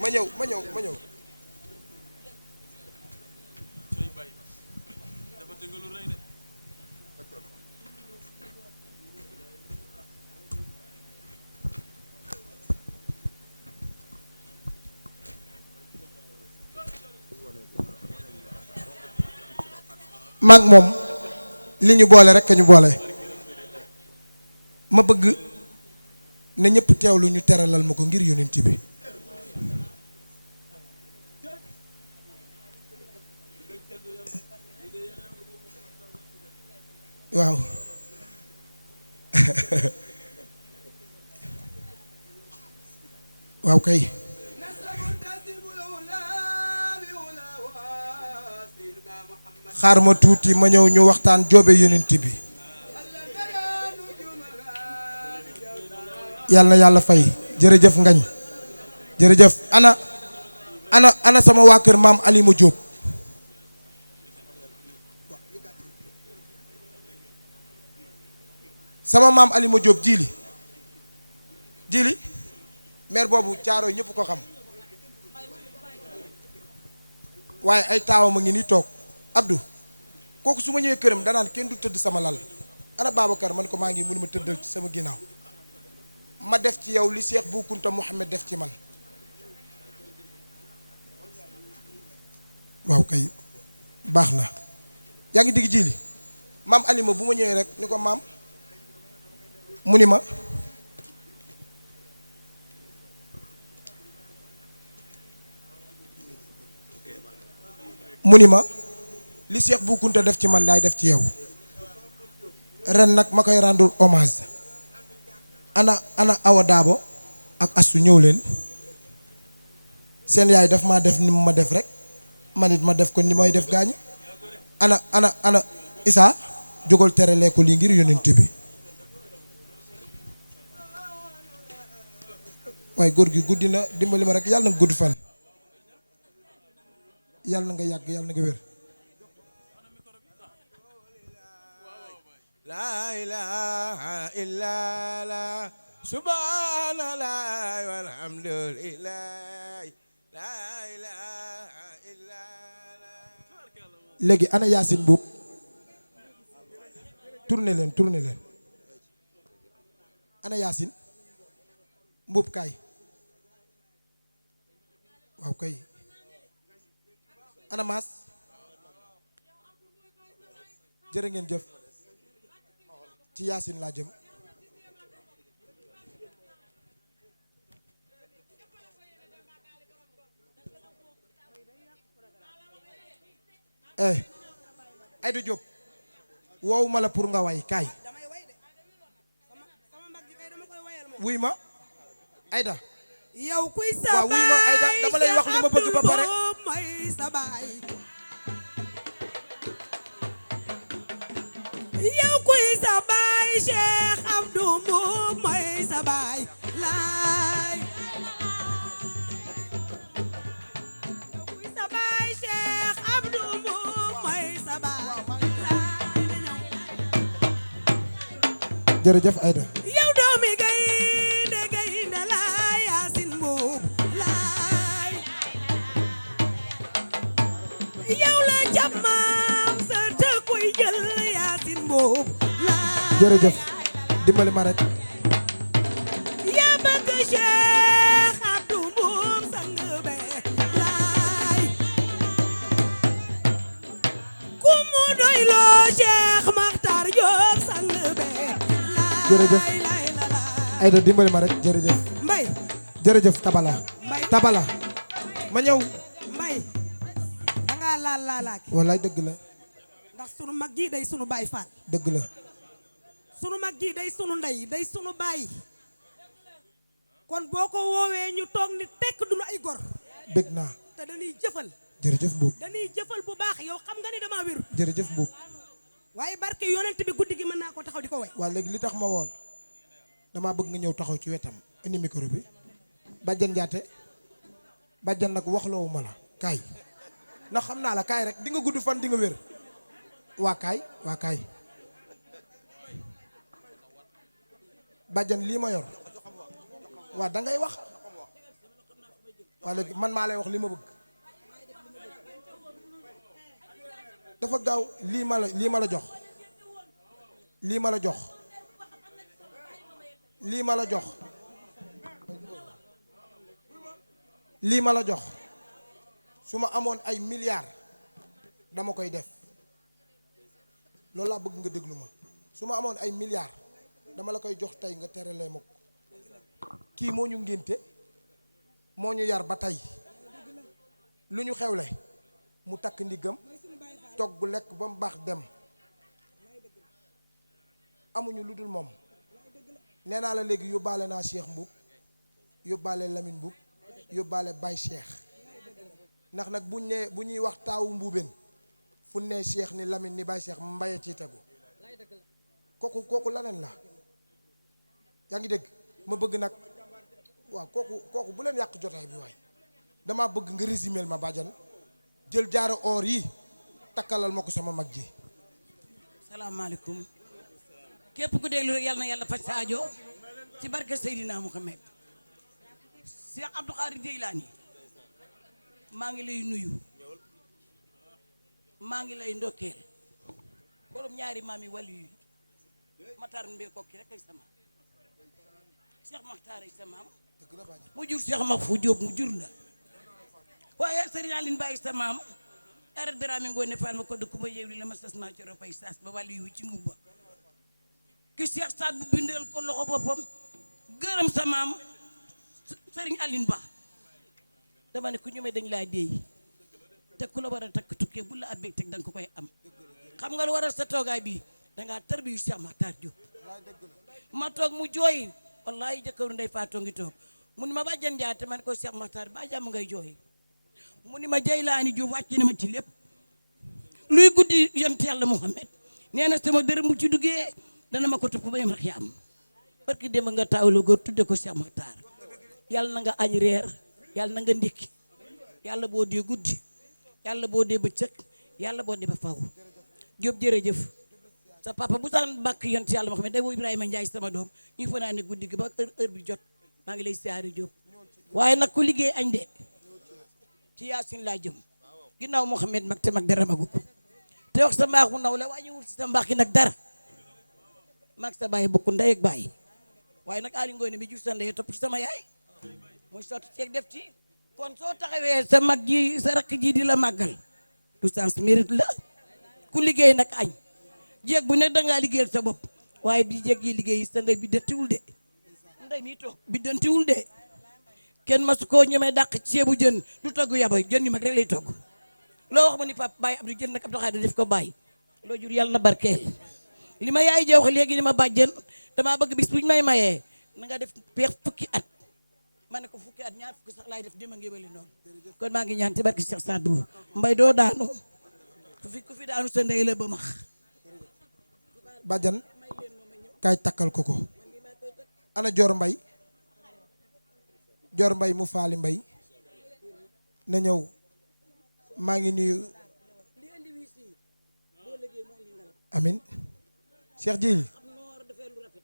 ma ñëw maag moom li ñu boole rek ñu boole ma bëgg na ñëpp teewlu ñu teralal ma ko ngir yonent bi waaw waaw kay xaar ma tuuti ma ñëw ñu waxtaan joobe yonent bi yàlla na yàlla fay jërëjëf ngañ jërëjëf ana sama waa kër maam Alima Diop sama maam Alima Diop jili maire boobu caaro ñëpp ko xam waaye ay taawam a ngi ni toog Abdou kooku su ma ñëwee këram danaan kenn du tëdd sama lal ana Babacar man ko maa ngi mënu ma tëddal ci sama ginnaaw ma def ci yow li Cheikh Bou Kounta Mouhamed def ci man waaw kay baax na yaa ngi digg jili maam Alima bu ma ñëwee rek ni ko maam mu ni ma li Cheikh Bou Kounta def ci man laay def ci yow ren nag ma koy rendre hommage ana Awa Daabo ak Astu ñëw leen seen yaay daf maa def ni mu ma def rek man it ma def ko ni may def gaañi ana Isa jógal terale ko lii ngir yonent bi waaye góor gi guddi na dimbali ma rek yàlla na nga gudd fan yàlla na nga yàgg yàlla na nga wér La ilaha illallah subhanallah walhamdulillah la ilaha illallah. léegi ana Yacine Mbuub tourné leen ana Yacine Mbuub kaay waaw kay ana Maas jërë ngeen jëf ci Yacine laa jëm Aïda Diop woowu ma la pour nga way kaay damay way de sama mag ji kay dama koy wayal moom. wuy ma Aïda yow kuy sa waaw wuy ma Aïda dama lay wax li ma bëgg ba pare mooy sa baay. yow kuy sa baay Cheikh Abdou Mbow mooy sa baay laay. yow kuy sa baay Cheikh Abdou Mbow mooy sa baay laay. jërëjëf Aïda yow doomi gaynde laay Yacine Mbuub laay. yow la jàmmam sa tëkkuy jël Yacine Mbuub laay. jërëjëf dimbali ma rek yaa bëgg Cheikh Abdou Mbow sang be laay. ku mu doyloo Cheikh Makhtar Diop sang be laay. jërëjëf laay la laay. Aïda dimbali ma rek jërëjëf Mbay jërëjëf Tabala Mbay Tabala ma ñëw Mbay dangaa laalaaki wallaay dëgg la ndax sunu mag ji day sunu baay faal. dëgg la sunu mag ji day sunu ndey day sunu baay kon boo ko woowee ñu toog ni tekk duñu ay gor bég naa te dañuy jëfal jërëjëf Mbuub dañuy jëfal bu baax yow xam nga ni dama wér jërëjëf Mbuub waaye barke yonent bi guddi gi mën naa ko taxaw di ko way. waa léegi li tax ma woon damaa bëgg nga ñëw taxaw ci wetam indi micro bi bàjjan jaate bàjjan nag waxloowu ma la kaay ndax xam naa la kaay rek di nga gudd fan di nga wér waa kaay bàjjan lii ma yor waa da ngay wax waa léegi man maa lay wax li ma bëgg dafa gaaw lii ma la jox lii ma la jox lii ma la jox lii ma la jox su ma amoon ay milliards dama koy def loolu laa bëgg nga déglu ma su ma amoon ay milliards dama la koy jox tey nga teralee ma ko kii moo ñu ngénte moo ñu yar ba tey lu ñu xewle mu takk ndiggam togg lekk ba mu baax dem amuñu lu dul moom nee naa la léegi yóbbaale naa Cheikh Mbuub yóbbaale Lamine Mbuub yóbbaale Baye Cheikh ndax nag bu ñuy wax taawu mbuubeen fu ne Cheikh ni Lamine ni Baye Cheikh mbaye ci tegu kooku laneen la yaa ngi dégg ma bëgg nag waaw kooku bu leen yàq jotaay bi waay damaa bëgg nga résumél ma bàjjan jël jaaro or yi takkalal ma ko sama mag ji. salaamaaleykum képp ku déglu rek yàlla na yàlla faj sa aajo ci barke Seydina Muhammad Cheikh Abdou Khadir Jeylaani maa ngi lay nuyu maa ngi lay ndokkeel borom ñaari maam yi wàllu yi Matar Mbee kokki rek ay sama Cheikh Makhtar ay sa maam mu jur Cheikh Mahfou Diop mu jur la waaye Serigne Aline Baye sa maam ara Dramé Ngoone Fall ma ko dëkk ma yeew li la ma sas naa coro pay saas ba wàllu yu ci ngubba ki Cheikh Saad bu bindal ko loxo boppam gërëm sa maam Serigne Aline Ba dama ne ku ñëwee dañ laa déey te ku la war a takk tukkee bu la abbee teg danga ko koy am xam nga lu waral sa toogaay bi dangaa tarbiyu Cheikh Makhtar Diop ma toog mu jooy wallahi jëkkëru ndey faatoo ngi toog mu ni ma bàjjan jaate man ko Cheikh Makhtar ba jàmm ngay jooy mu ni ma Jeylaani Jóob wàcc na ma ci lépp luy guddi yonent yàlla Muhammad nee na sama dërëm mu ci duggee dana ma ko topp ba yem rek yaa am parce que dem nga taawlu góor tudde ko Cheikh Makhtar yàlla na nga añ reer yàlla na nga ndékki yàlla boo dee guddi yàlla boo dee bëccëg yàlla boo dee ba faw Jóob jërëjëf sa papa bu taan bàkk yonent yàlla Muhammad day woo Ibrahima Ndiaye sama doom ñuy fanaane guddi gi ba heure bi jot maa ngi lay siyaare Jóob waaye nag ku liggéey añ de ci Yaasin laa jëm ginnaaw Muhammad mag te mag dara magu ko te wax sa mbaaxu naw la wàññiwul ci sa mbaax gi nag dara mag sa baay bokku ndey ak baay waaye nag Aly Ngoné mi jur sa ndey topp ci sama yaay muy sotti ceeg def ci kon soo taxawee sa mag ji sa rakk ji di la màggal du sens mérite la ku liggéey nag añ jéeg bu nekk dangaa liggéeyal sa bopp waaye bi jéeg yi liggéey sa ndey bi dantiwul de ndey mi toog bi dantiwul de kenn masu koo ñemee dàq ceebu jën du togg yaboy jën yu mag rek lay togg loo wax mu ni pap Baye Abdou jën nag Abdou Khadir def ko bàyyi loo jur yàlla na barkeel li ma yaay ja wax léegi ni ma bàjjen damaa bëgg bis buñ may mayee na nga def peex fukki at ma ne ko fukki at ñaar fukki sax laay def dima ngébali noonu kon maa ngi ñaan ci barki Cheikh Sadou mbay doo daanu ku fi daanu sa ndey la ba max bàjjan kaay takkal ko ko ana Joor Mbay Joor Mbay mu faali mbay na ñëw maa ngi nuyu amin Cheikh Jili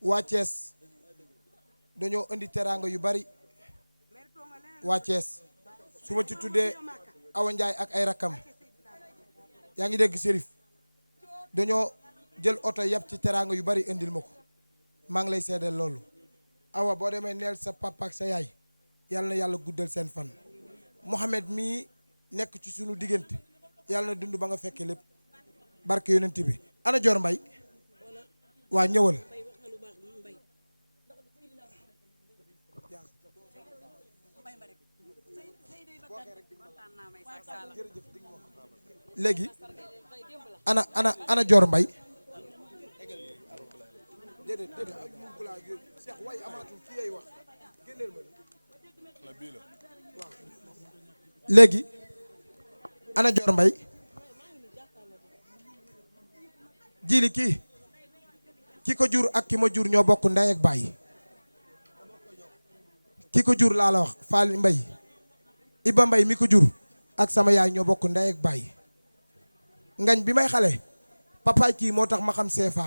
waa Thiès dañoo indi teraanga yu bari waa Thiès su ma ci tuddee Awa Njaay ak ay rakkam yaa ngi dégg Serif dañoo jël oto yëpp ci teraanga yu bari indil ma ko maa ngi lay seedeel loolu Awa boo demee neel sa papa ak sa yaay yàlla na yàlla guddal seen fan Mohamed mii nekk ci sunu diggante yàlla na dund ba nga fekkee lépp barke yonent bi ana Joor Mbay waa ñëwal léegi ana Joor Mbay léegi ana Joor Mbay jili kii ki ko jur ak ki ma jur ñoo bokk ndey ak baay ki ko jur laa la wax Faali Mbay Iba Mbay mi ko jur ak sama yaay ñoo bokk ndey ak baay ngañ bi may xale papaay kii moo tax ma xam CFA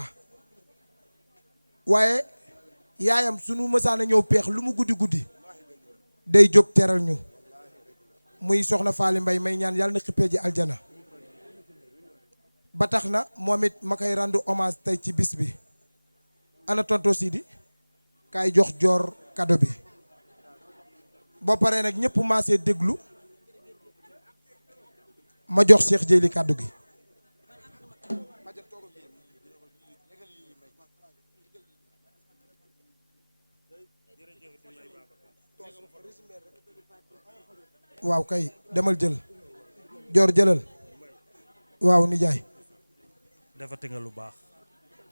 waaye yaayam sunu mësaan a ñëw peex lu mu guddi guddi day jóg teral ñu muy soxna Faali Mbay may ñaan yàlla na xippee ji aljana ba tax na moom it ma koy rendre hommage tey ci bis bi ana tonto Sidi kaay jox Joor kado bi boo paree nag ñëpp maasee déglu ma jox Cheikh Jeyli kàddu gi waaw kay demal jël Joor jëlal waaw nijaay defate nga lu baax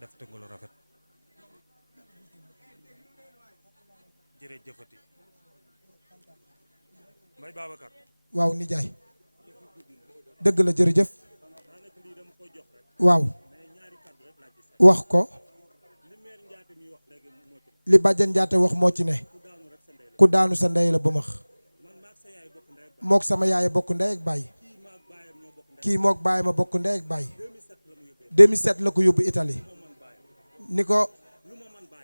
defate nga lu rafet jërëjëfati Mbay Babacar waaw nijaay dëgg la jërëjëf waaw wax ko li bàjjan Njaate wax moo ci ne ku daanu sa ndey la ba max mook sama yaay bokk ndey ak baay kii mook baay ma bokk ndey ak baay 2007 la ko yóbbu Italie ni ko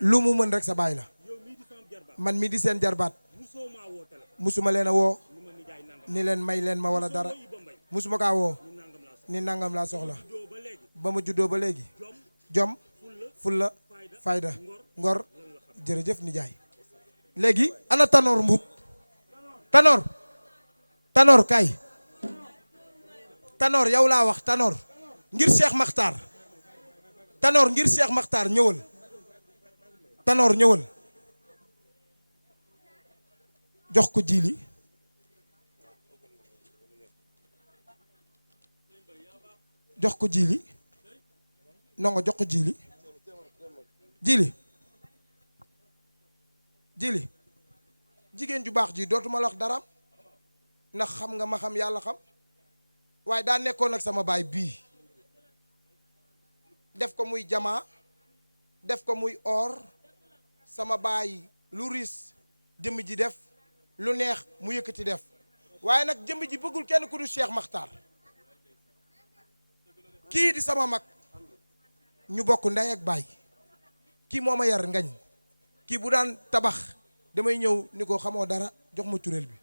lu mu mën rek sa baay la man mii di seen jarbaat musuma leen a woo ni leen may leen ma wala dara musuma kaa woo ni nangam laa soxla ba ma juddoo ba léegi jom fulla fayda ngor jërëjëf nijaay léegi ana Tanor Mbuub Tanor kay Tanor yow laa wax Tanor ngir Cheikh Makhtar Tanor ngir Cheikh Makhtar ñëwal Tanor ñëwal jox ko Jili jox ko Jili nongo jox ko Jili jili jigéen ju baax ji dootuma la wax dara ndax xam nga ma xam yàlla xam waaye daa nekkoon ak sama baay bii def ko muy jamaa def ko muy or sama baay lu riis jëmm ji def lu neex mu yëkkati def waaye nag jëmm ji bëggul kenn ku du Cheikh Makhtar kii di sama mag ñu bokk ndey ak baay kii moo ma yar ngañ kii bu daan tabax damay ñëw ni ko xamoo dara jox ma tureel bi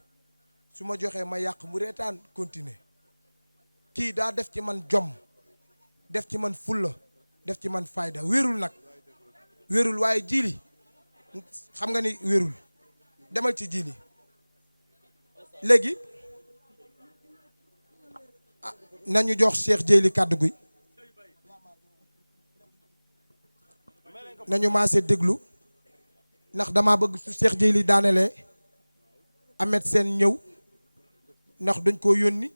su ma joxee ma yàq mu reetaan continuer kii daa def ci man jom def ci man fulla def ci man fayda wérul nag wérul waaye jili xam nga ni wérul demal ci jili léegi nañu jox Cheikh Jéyli kàddu gi nañu maase déglu ndax dama bëgg su Cheikh Jéyli daanelee Ahmed Sène ñëw ndax dañ koo yónni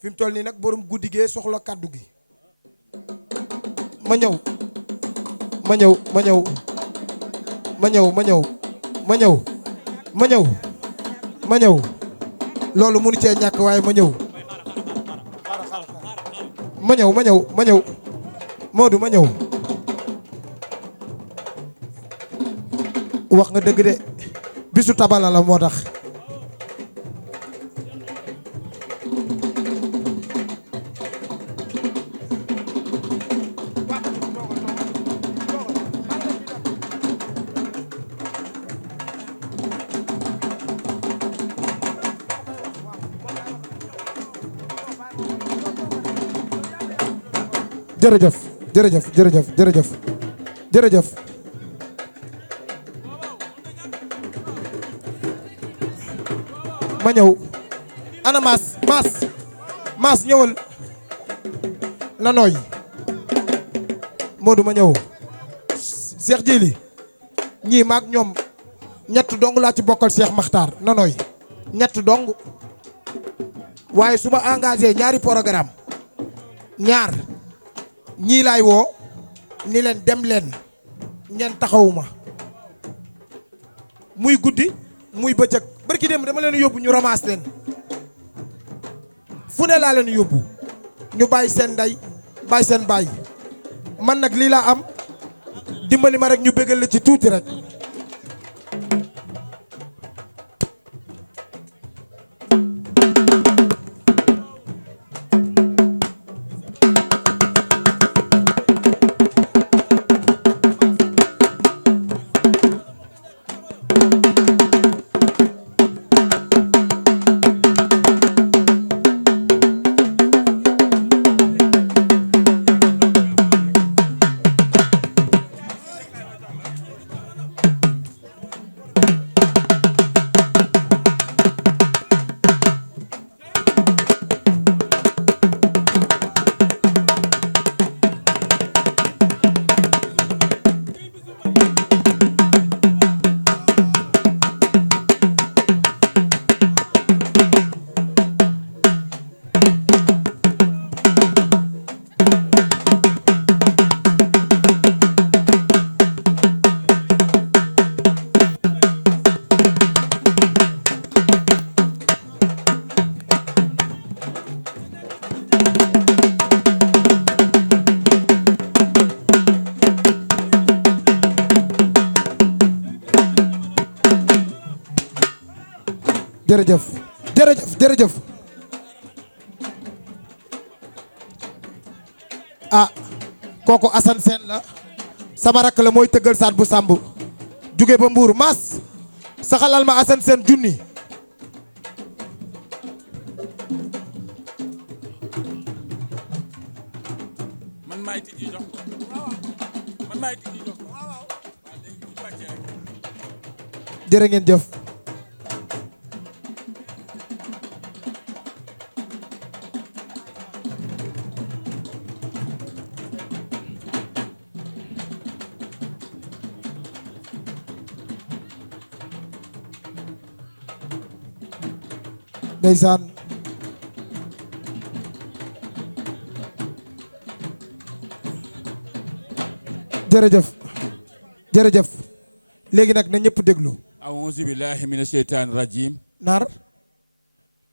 fi mu toll nii nag borom guddi gee soxla kàddu gi ma ñëw loolu mënu cee ñàkk waaye ma ñëw Modou ma ñëw wax nga dëgg de bisu tabala la moo tax jërëjëf ma ñëw ana maas ñëwal na nooy Modou ma ñëw Cheikh Jéyli ñii maag ñoom ñett dong laa ci bokkal Cheikh Makhtar na nooy ñett dong waaye su ma engagé ñaari programme ñaar ñii laay woo ni leen dem leen ngeen taxawuma muy guddi muy bëccëg barki dem dama leen yóbbu ñu ramasse leen fu ne laa leen yóbbu ñu bàyyi seen ndey bàyyi seen baay man nag lii laa am dimbali ma rek ñu bégal la ci tuuti rek jërëjëf ah kooku Assane Sène la sama rakk la mooy tëggal saat bu sàmb jóge ba Mbuur mas saxalal ma Assane Sène junni man maay tijji jox jërë ngeen jëf ndeysaan jërëjëf léegi nag na ñëpp déglu A'uuzu billahi mina sheytaani rajim. Naar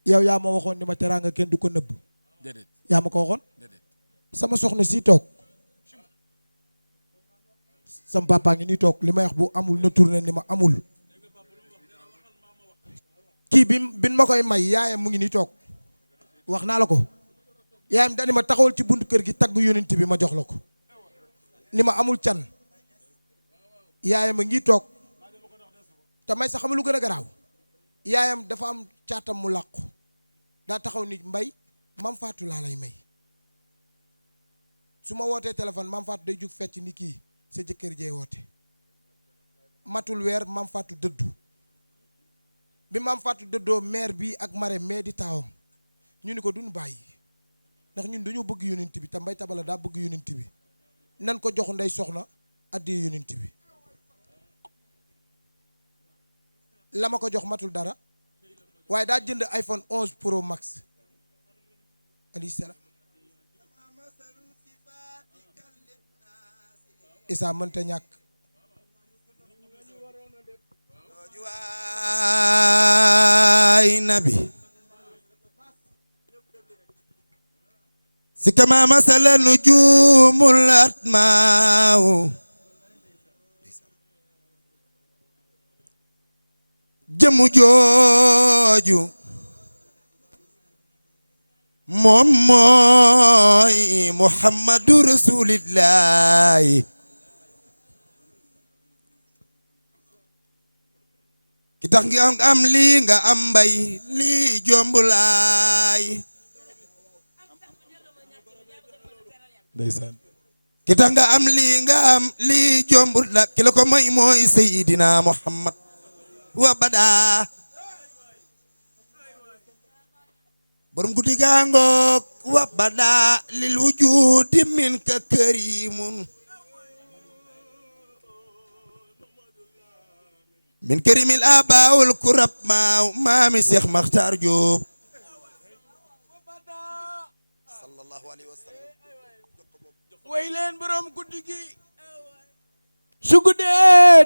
yow yaa ma waxoon ni ma teraanga kenn du ko nëbb. déedéet yaa ma ko waxoon. déedéet. sama soxna si toog sama papa ngi nii toog li may wax bu amul na tourné ni ma amul. kii bin ma koy may yaayam mu ngi nii toog wax naa la ko yaayam dani ma taxawal ci buntu kër gi tagg yonent bi ma jox la ko ni ma amul can yaayam a ngi toog te may sax xam lu gën a garaaw yaayam dafa am caatam mu làqu daa taxaw ni mbay mam Fatou laa lay may su ma wootee téléphone mam Fatou day jug fecc ni kii sa jëkkër jee woote matul weer mam Fatou dëddu bi mam Fatou dëddoo maire bi ak mare mais di taawam ñu ni ko duñu bàyyi ndax ñun dañoo bëgg yonent bi te mbay tabala daa bëgg yonent bi nan ko jox ndey soxna addee yonent bi la ma ko jox matul dara waaye daa jënd iPhone 11 Pro Max alayhi salaam isa mënta ñàkk waay nabi si kama masala nujumul atmaaw jëmu jooju moom mooy Muhammadu Rasulillahi ki tax nga am lii nga am mbay lii jombulaay ndeysaan ki tax nga am lii nga am lii jombul la ki la ko may mooy Seydina Muhammad wa bada borom guddi gaangook wa bada lil wujudi min ka karimun min karimil abaawul kurab maaw maami Cheikh Makhtar Diop sallallahu alayhi wa sallam way leen borom guddi gi su guddee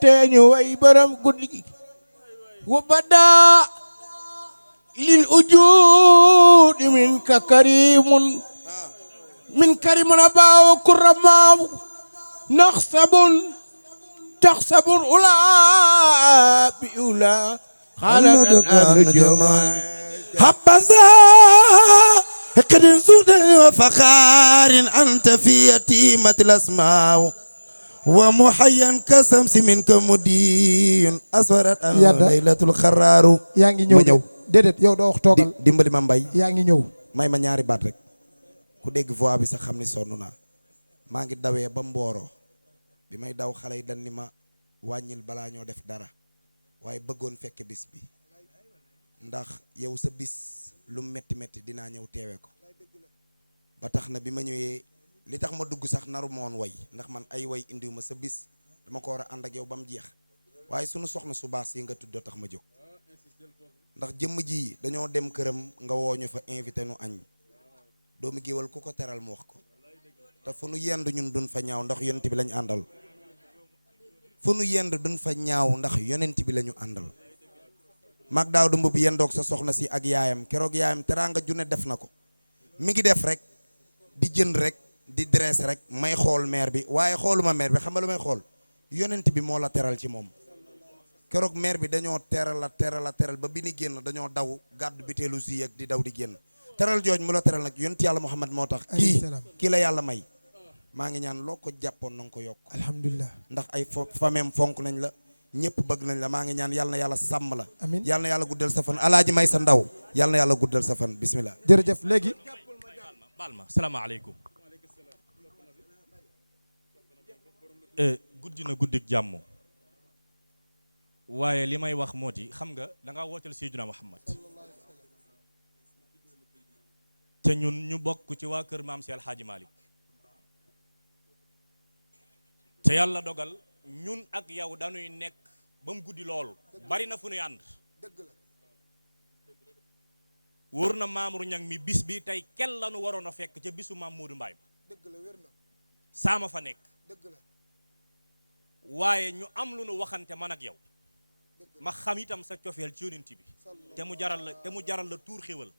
te ñu way borom guddi gi wa bada lil ujudi min ka karimun min karimun abaawul kurab maaw naxsabun taxsabun ula bi ula xalaat an habaza qadin sudan wa fakharin anta fi yatimatil asmaaw wa muhayyan kasamsi minka mudin aswarat an laylatul xaraaru yaa ngi ñëw ñëw déedéet yow doo wax toogal dimbali ma mbay yaa ngi ñëw may ma ñaari baat rek ku dégg voix bi sax xam ni sonn naa maa ngi dawee ba Mboro bi may daw xale yi dañ ni ma wàññil balaa ñoo def dara waaye bëggoon fekke bis bi ndax yow sa bis lu metti metti dinaa ñëw teewe ko ba tax na bi ma ñëwee li tax ma dugg sax naru moon way ndax man ay way indiw ma sa bis dama ko war a ànd ak yow ba mu jeex waaye sunu soxna su baax si nga tuddoo tax ma jóg ndax jëmm ji dañoo dem këram nga wooñu fa invité nu añ doomu géwal ku ko teral mu wax ko te fu nu yend ñun duñ fa ñaaw ndax yonent bi lañu àndal fu nu yend duñ fa ñaaw ndax yonent bi lañu àndal mag daaw du mbub yendoog sa soxna si ak yaayam keroog yaayam teraanga junne def na ko mi ngi def rek di jënd rek di dress rek may xool maire bi waaye xooluma maire bi xam nga lu may xool yonent bi moo la teral ci moom keroog maire bi dañoo teral ba bi ni génn dañoo daw gàddu biteelu zi ak di daw di génn teral jooj mu la teral nag yonent yàlla Muhammad moo tax kii la yàlla may maa ngi ñaan loo ko jàppoon na nga ko yokk alhamdulilah ndax ay famem fonk nañ la ñëpp bëgg nañ la maa ngi ñaan yàlla na yàlla sàmm la amiin yàlla na yàlla guddal sa fan alaaji may sa ndaw yàlla na yàlla guddal sa fan bismillah jërëjëf léegi baal ma salaamaaleykum guddi na guddik jàmm waaye li may wax moo di xam nga da ngaa wooteel Seydina Muhammad te ñun ñu bokk ci waa kër maam si Alxaaji Malik te yàlla dogal ñun ak yow dañuy nekk ba mu guddi lool bari na fu ñuy ànd wóor na Mamour Niang mi bis bi tey kel la nu waroon a fekk ca bisu maam Modou Mbaye ba saama fa nekk waaye ñu am lu nu waxante man ak yow ma xam itam sa cofeel ci yonent bi te mu jaral la tuur xéwal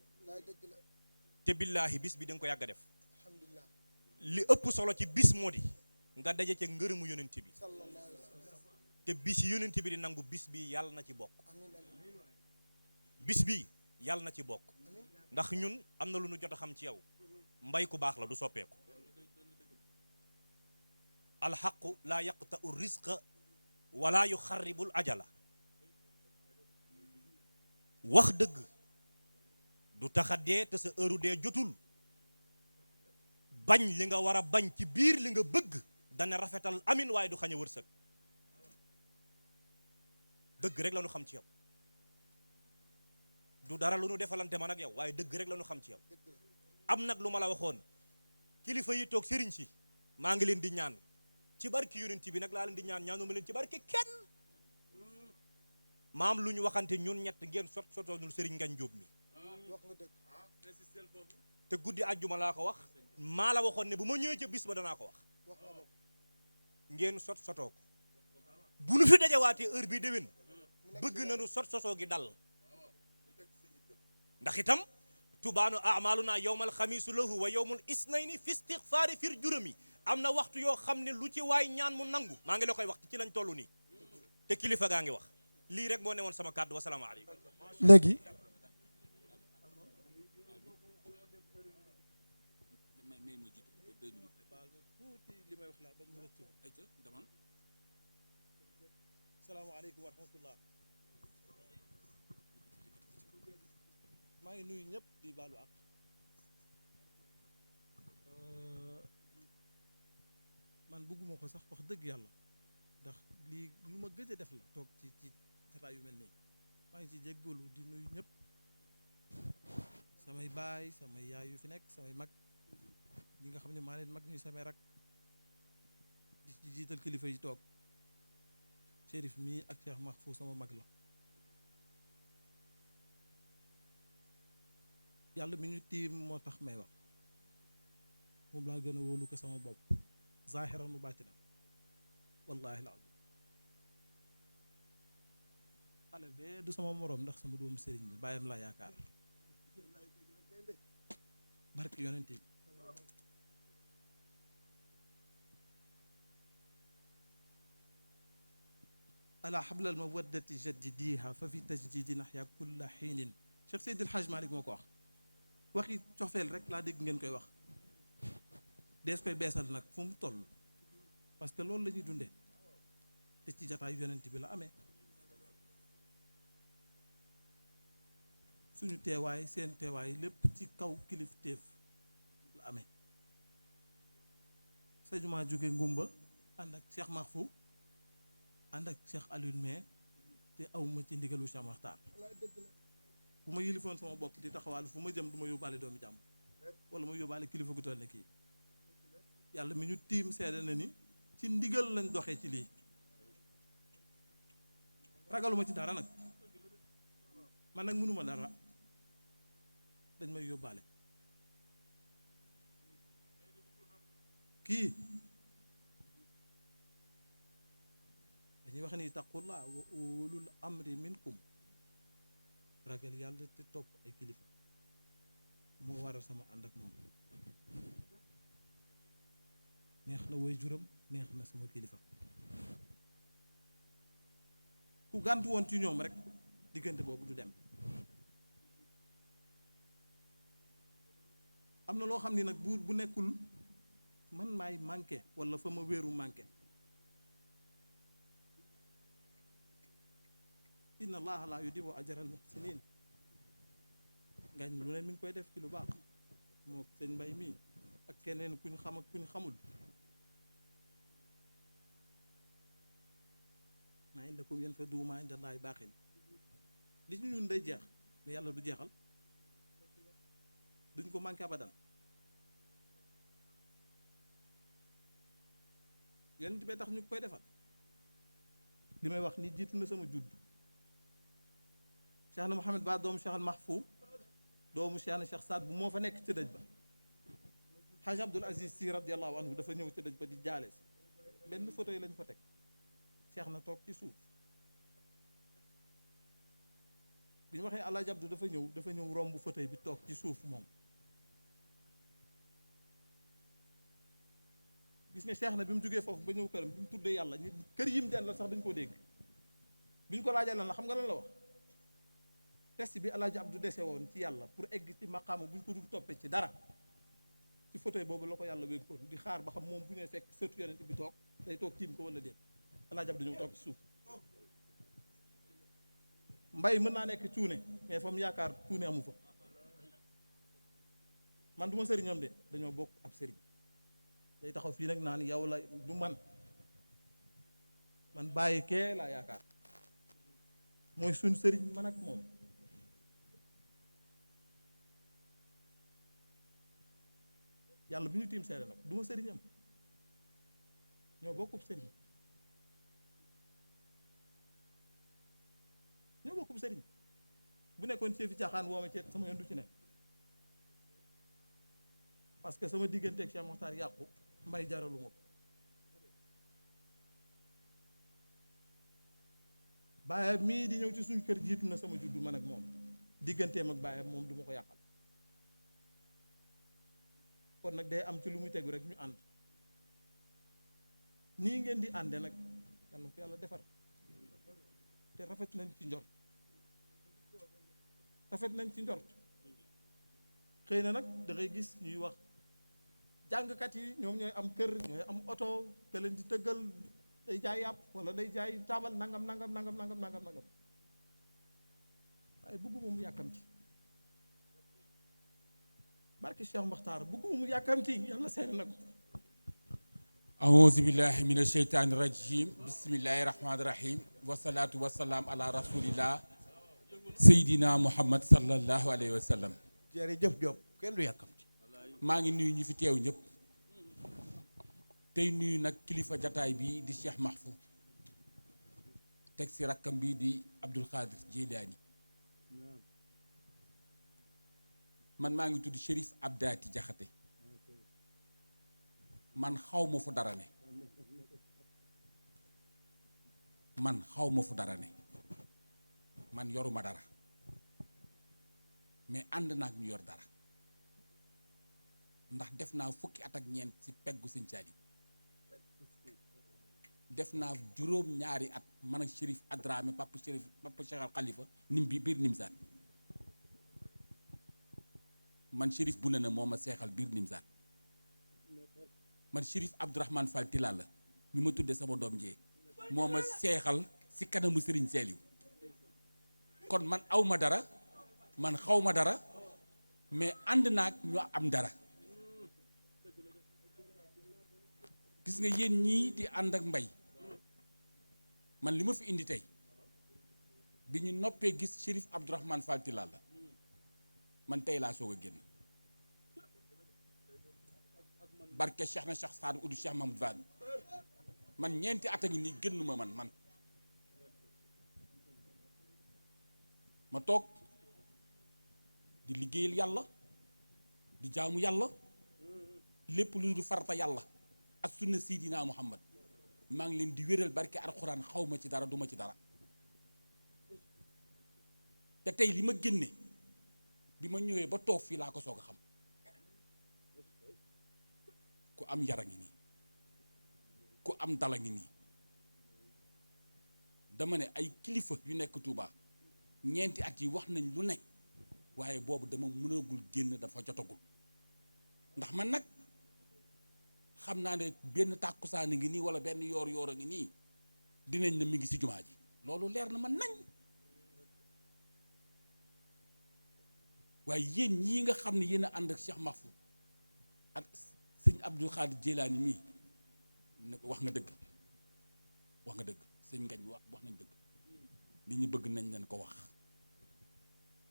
te billaahi bis bi da nga ko yàgg a def li ëpp solo ci bis moo di nga daje ca ngërëmu yonent bi te bis yi yonent bi di nangu bis bi yàlla na ci bokk bis bi yàlla na ci bokk ndax ñun am na lu ñu jot a xam ci yow mbay ku baax la du soppeeku alxaqu laa yaqta'u rizqa wala yuxarribul ajala wax dëgg du taxa dee te sa heure dee jotul bañ li nga war a bañ ci biir li nga bëgg dana rafetal amin waaye du xañ a wërsëg dëgg rek la ñu xam ci yow du dara lu ñu defalante man ak yow waaye dëgg rek la ñu xam ci yow am nag lu ma la waxoon kilifa yi toog sëriñ si maa ngi leen di ñaan ci barki yonent bi nag laa leen di ñaan ñaanuma leen ci barki kenn maam lu ñu waxante ñun ñett ngeen sotoonul sëriñ Ngagne Diop mi te guddi àjjuma laa ko wax maa la waxoon ne bu ma ñëwee ca bis ba danaa ko wax ngeen sotoo ko bu nu fi dajawaatee heure bi déwén bëgg nañu sotoo gi dal ndax itam tubaanu amaluna yowmal xamiisu lahu wa yowmul isnayni fi istixfaari fir jurami am na waxtu yoo xam ne lu ci waay ñaan mu nangu maa ngi la koy wax ci lañ toll nii te kilifa gaa ngi wax lii rek moo newoon sama kàddu wasalaamaaleykum léegi salaamaaleykum wa rahmatullah maa ngi nuyu ñëpp di baalu ak man bëgguma ko sax wax dëgg yàlla ndax lii lu ma gëj a def la toog ci jataay yu mel nii maa ngi ci jéggalu di nuyu ñëpp samay baay samay yaay yu fi nekk samay mag ñi nga xam ne maa leen mag ñuy samay rak di ci jiital kilifa yi toog Chérif mii ak Cheikh Mahfou sama mag la yàlla mi ñu tiim moo tax may wax moom laa gën a wóolu ko sama bopp zahiran mu bàtti na wallahi la xale bee du sama moroom ndax sama doomu sëriñ la bàyyam laa yaakaar barke yonent bi ala xablal mawaddati jaddidiha fa fi tajdidi naxya kulla xiinin Cheikh Seydil Hadj Malick moo ko wax waxi cofeel rek laa dégg ngeen koy wax dees koy beesal nag fu mu toll parce que loolu la ñuy dundee te ci jataay yonent bi la amee suñu teewaay seen teewaay lépp ci kaw kilifteef la amee sëñ maa jóge ngumba ànd ak Cheikh Mahfou ànd ak Cheikh Alioune mais te awma ci ndigalu Cheikh Makhtar bu ma yilifoon sama bopp di taxawal fu ma jëm du ma yóbbaale doomi jàmm wala ma yóbbaale kilifa gu toll ne kii yàlla mi ñu tiim seede na ni ci ndigal lañ doxee ci lii ragaluma ci dara nag man nag mënuma dara dañ may yóbbaale kii dañuy wax ni taqullah wa ulul amri minkum ragal yàlla te topp ay kilifa moo waral sama ànd ak moom neex na way juram neex na sama kilifa ku gàntu woon ci ñoom rek diggante boobu du dem am na loo xam ni nag bu nekkul man maay manqué wala fa ma wéeru manqué inna allaha la yudibu ajral muhsinin ngañ lu ne mi ngi koy def ci lu baax moo sëñ mbay mii ak keneen kuñ xam ak kuñ xamul maa indakum yanfadu maa inda allahi baaxin li ñu ñun day jeex mais yàlla du jeexal duñ ko manqué abadan yonent bee tax ñu koy defal li may wax ni jiitu na sama judd Cheikh na Mouhamed Ba doomu Cheikh al Mahfou doomu Cheikh na Cheikh Saad bu moo fa nekk ci dëj ba Hadj Abdoul Aziz Sy radiallahu anhu dafa ñëw ci dëj ba di jaale si benn photo yi lañ fa teg Cheikh na toog ci suuf bi ñu waxee Alaaji Abdu dafa ñëw romb fauteuil bi toog ci suuf moom. gis nga Cheikh na bi mu jógee foofu ba ñëw këram bi mu tuddee yàlla ñi kër yi mu delloo sax dañu koo dégg bi ñu ko laajee lan la xam nga lan la wax test bi Alaaji Abdu dese woon ci yàlla pour egg ci maqaama bu ñu ko dul toppee ci dara ci fauteuil boobu la ko yàlla wénkoon di xaar ba xam moom bu ñëwee fekk sëtu yonent bi toog day toog tiim ko wala déet Alaaji Abdu ñëw toog ci suuf. mbay mën naa nekk cuune mais fa mu yaakaar cuune amu fa man du ma sëriñam de dañoo bokk ab sëriñ day taxaw fii nag naan yow la du man bàyyi kee laa yaakaar mooy suñ sëriñ man ak moom yàlla bi ñu tiim seere nag du ma sëriñam ñoo bokkub sëriñ ñoo bokkub sëriñ bu nekkoon ci fi caaxaan wooma ceet sama yoon du ci nekk parce que sama diggante ak Cheikh Mokhtar yàqu mbay jaralu ma ko baayam mii di ñëw ci suñu kër jiitu na sama juddu man ak moom digganteem ak baayam moom du ma ko yàqal kon nag day am ci lu muy tegu rek ñu ànd nii ngeen di ànde nag yal na ko yàlla defar te rafet nañ ci njort xëy na nag da ngay gis ñuy wax jàngkat yi ñoom ñooy am kër ñooy am oto ka leen di tëggal day jaay yàpp wala day jaay taabal nangam waaye bëgguma mu yàkkamti barke Cheikh Mokhtar bëgguma mu yàkkamti yàlla seede na ko aouzu billahi min asheytaani rajim bismillahi rahmaani rahim wasalaatu wasalaam ala rasulillah seydina muhammad sallallahu alayhi wa sallam jërëjëf Diop kenn du yàkkamti maa ngi nuyu ñi fi teew ñëpp tey nuyu nag kilifa jataay bi di Cheikh Mahfou teg si rakkam bi di Abdul Xaadir Jeylaani man maa ngi tudd Chérif Abdaati Jaxate man xaw ma fu dara ne man yoruma dara mais ànd naag ñu yor dara ndax def naa fukki at ak ñeent ci peggu Sëñ Saaliw def naa juróom-ñaari at man ak Chérif Adrame papa Cheikh Al Khalifa biir Nimzaan man Chérif bu ne na moo ma seexal biir Nimzaan man Chérif Abdourahmane Fall Tilala mi ma tudde sama doom jee moo ma seexal ci kanamu Sëriñ Saaliw kon man awma dara man xawma dara mais ànd naag ñu am dara gis nga yéen ñii di ànd ak mbay man li ma fi indi tey bi ñu noppee gis Chérif Abdourahmane Fall Tilala man tey laa soog a génn barke Cheikh na Cheikh Saad Udu Cheikh Mahmoud Van man ñeenti at a ngi nii génnuma man ma toog di liggéeyal yàlla di jaamu yàlla lépp lu du farata yàlla ak sunna Seydina Muhammad maa ngi leen di wéral barke alxuraan xaw ma ci dara duma ci dara te tey li ma génne bi ma ñëwee ba toog fii laa ko soog a xam ku am yara ngi nii ku am dala ngi nii dama ne ay kilifa yu nekk Touba ñeenti at yi wax nañ lu nekk waaye boobu dama mënagul génn dafa jotagul ndax man nag xam naa ne benn tàkkusaan ngi nii wala benn yoor a ngi nii dinañ ne mi ngi ci jumaa ji loolu leer na ma nañ waaye yéen ñii nga xam ne yéen a ànd ak Cheikh Mahfou ak sëñ Abdul Xaadir Jeylaani mii ne ko wax nga dëgg sëñ Ngañ wax nañ dëgg li ñu bëgg nañ leen ko wax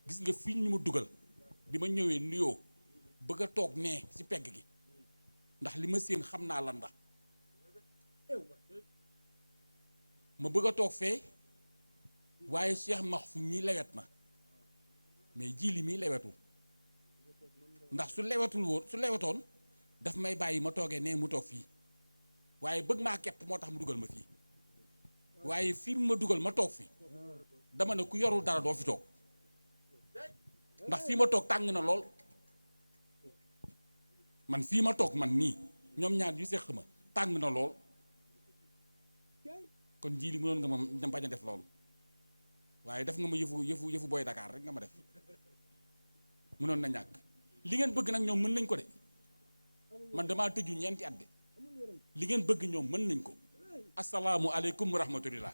gis nga fii ñu ma dugal bi ma ñëwee nuyoo bëgg a toog nee ci pegg gi ndax li ma seen xam naa lan ndax ma bëgg a toog fee waaye Cheikh Mahfou mii lewet na mais jili mii lewetul ndax su lewetoon daf may bàyyi ma toogee nee mu toog fii waaye bëgg maa kepp moo tax mu dugal ma fii waaye fii ma dugal ma toog fii dama ne ku yorul dara doo fi toog ndax fii ma toog tàng na lool man fii ma toog man nii ñoom ñaar yu seq ma tàng na lool kon ji li mënoon nga ma bañ a def loolu waaye def nga ma yëfu booy Dakar rek nga ma def mënoon na ñàkk li ngeen bëgg nag ñoom mën nañ ko de man damaa tëju ñeenti at de li ngeen bëgg ñoom mën nañ ko asalaamu aleykum wa rahmatullah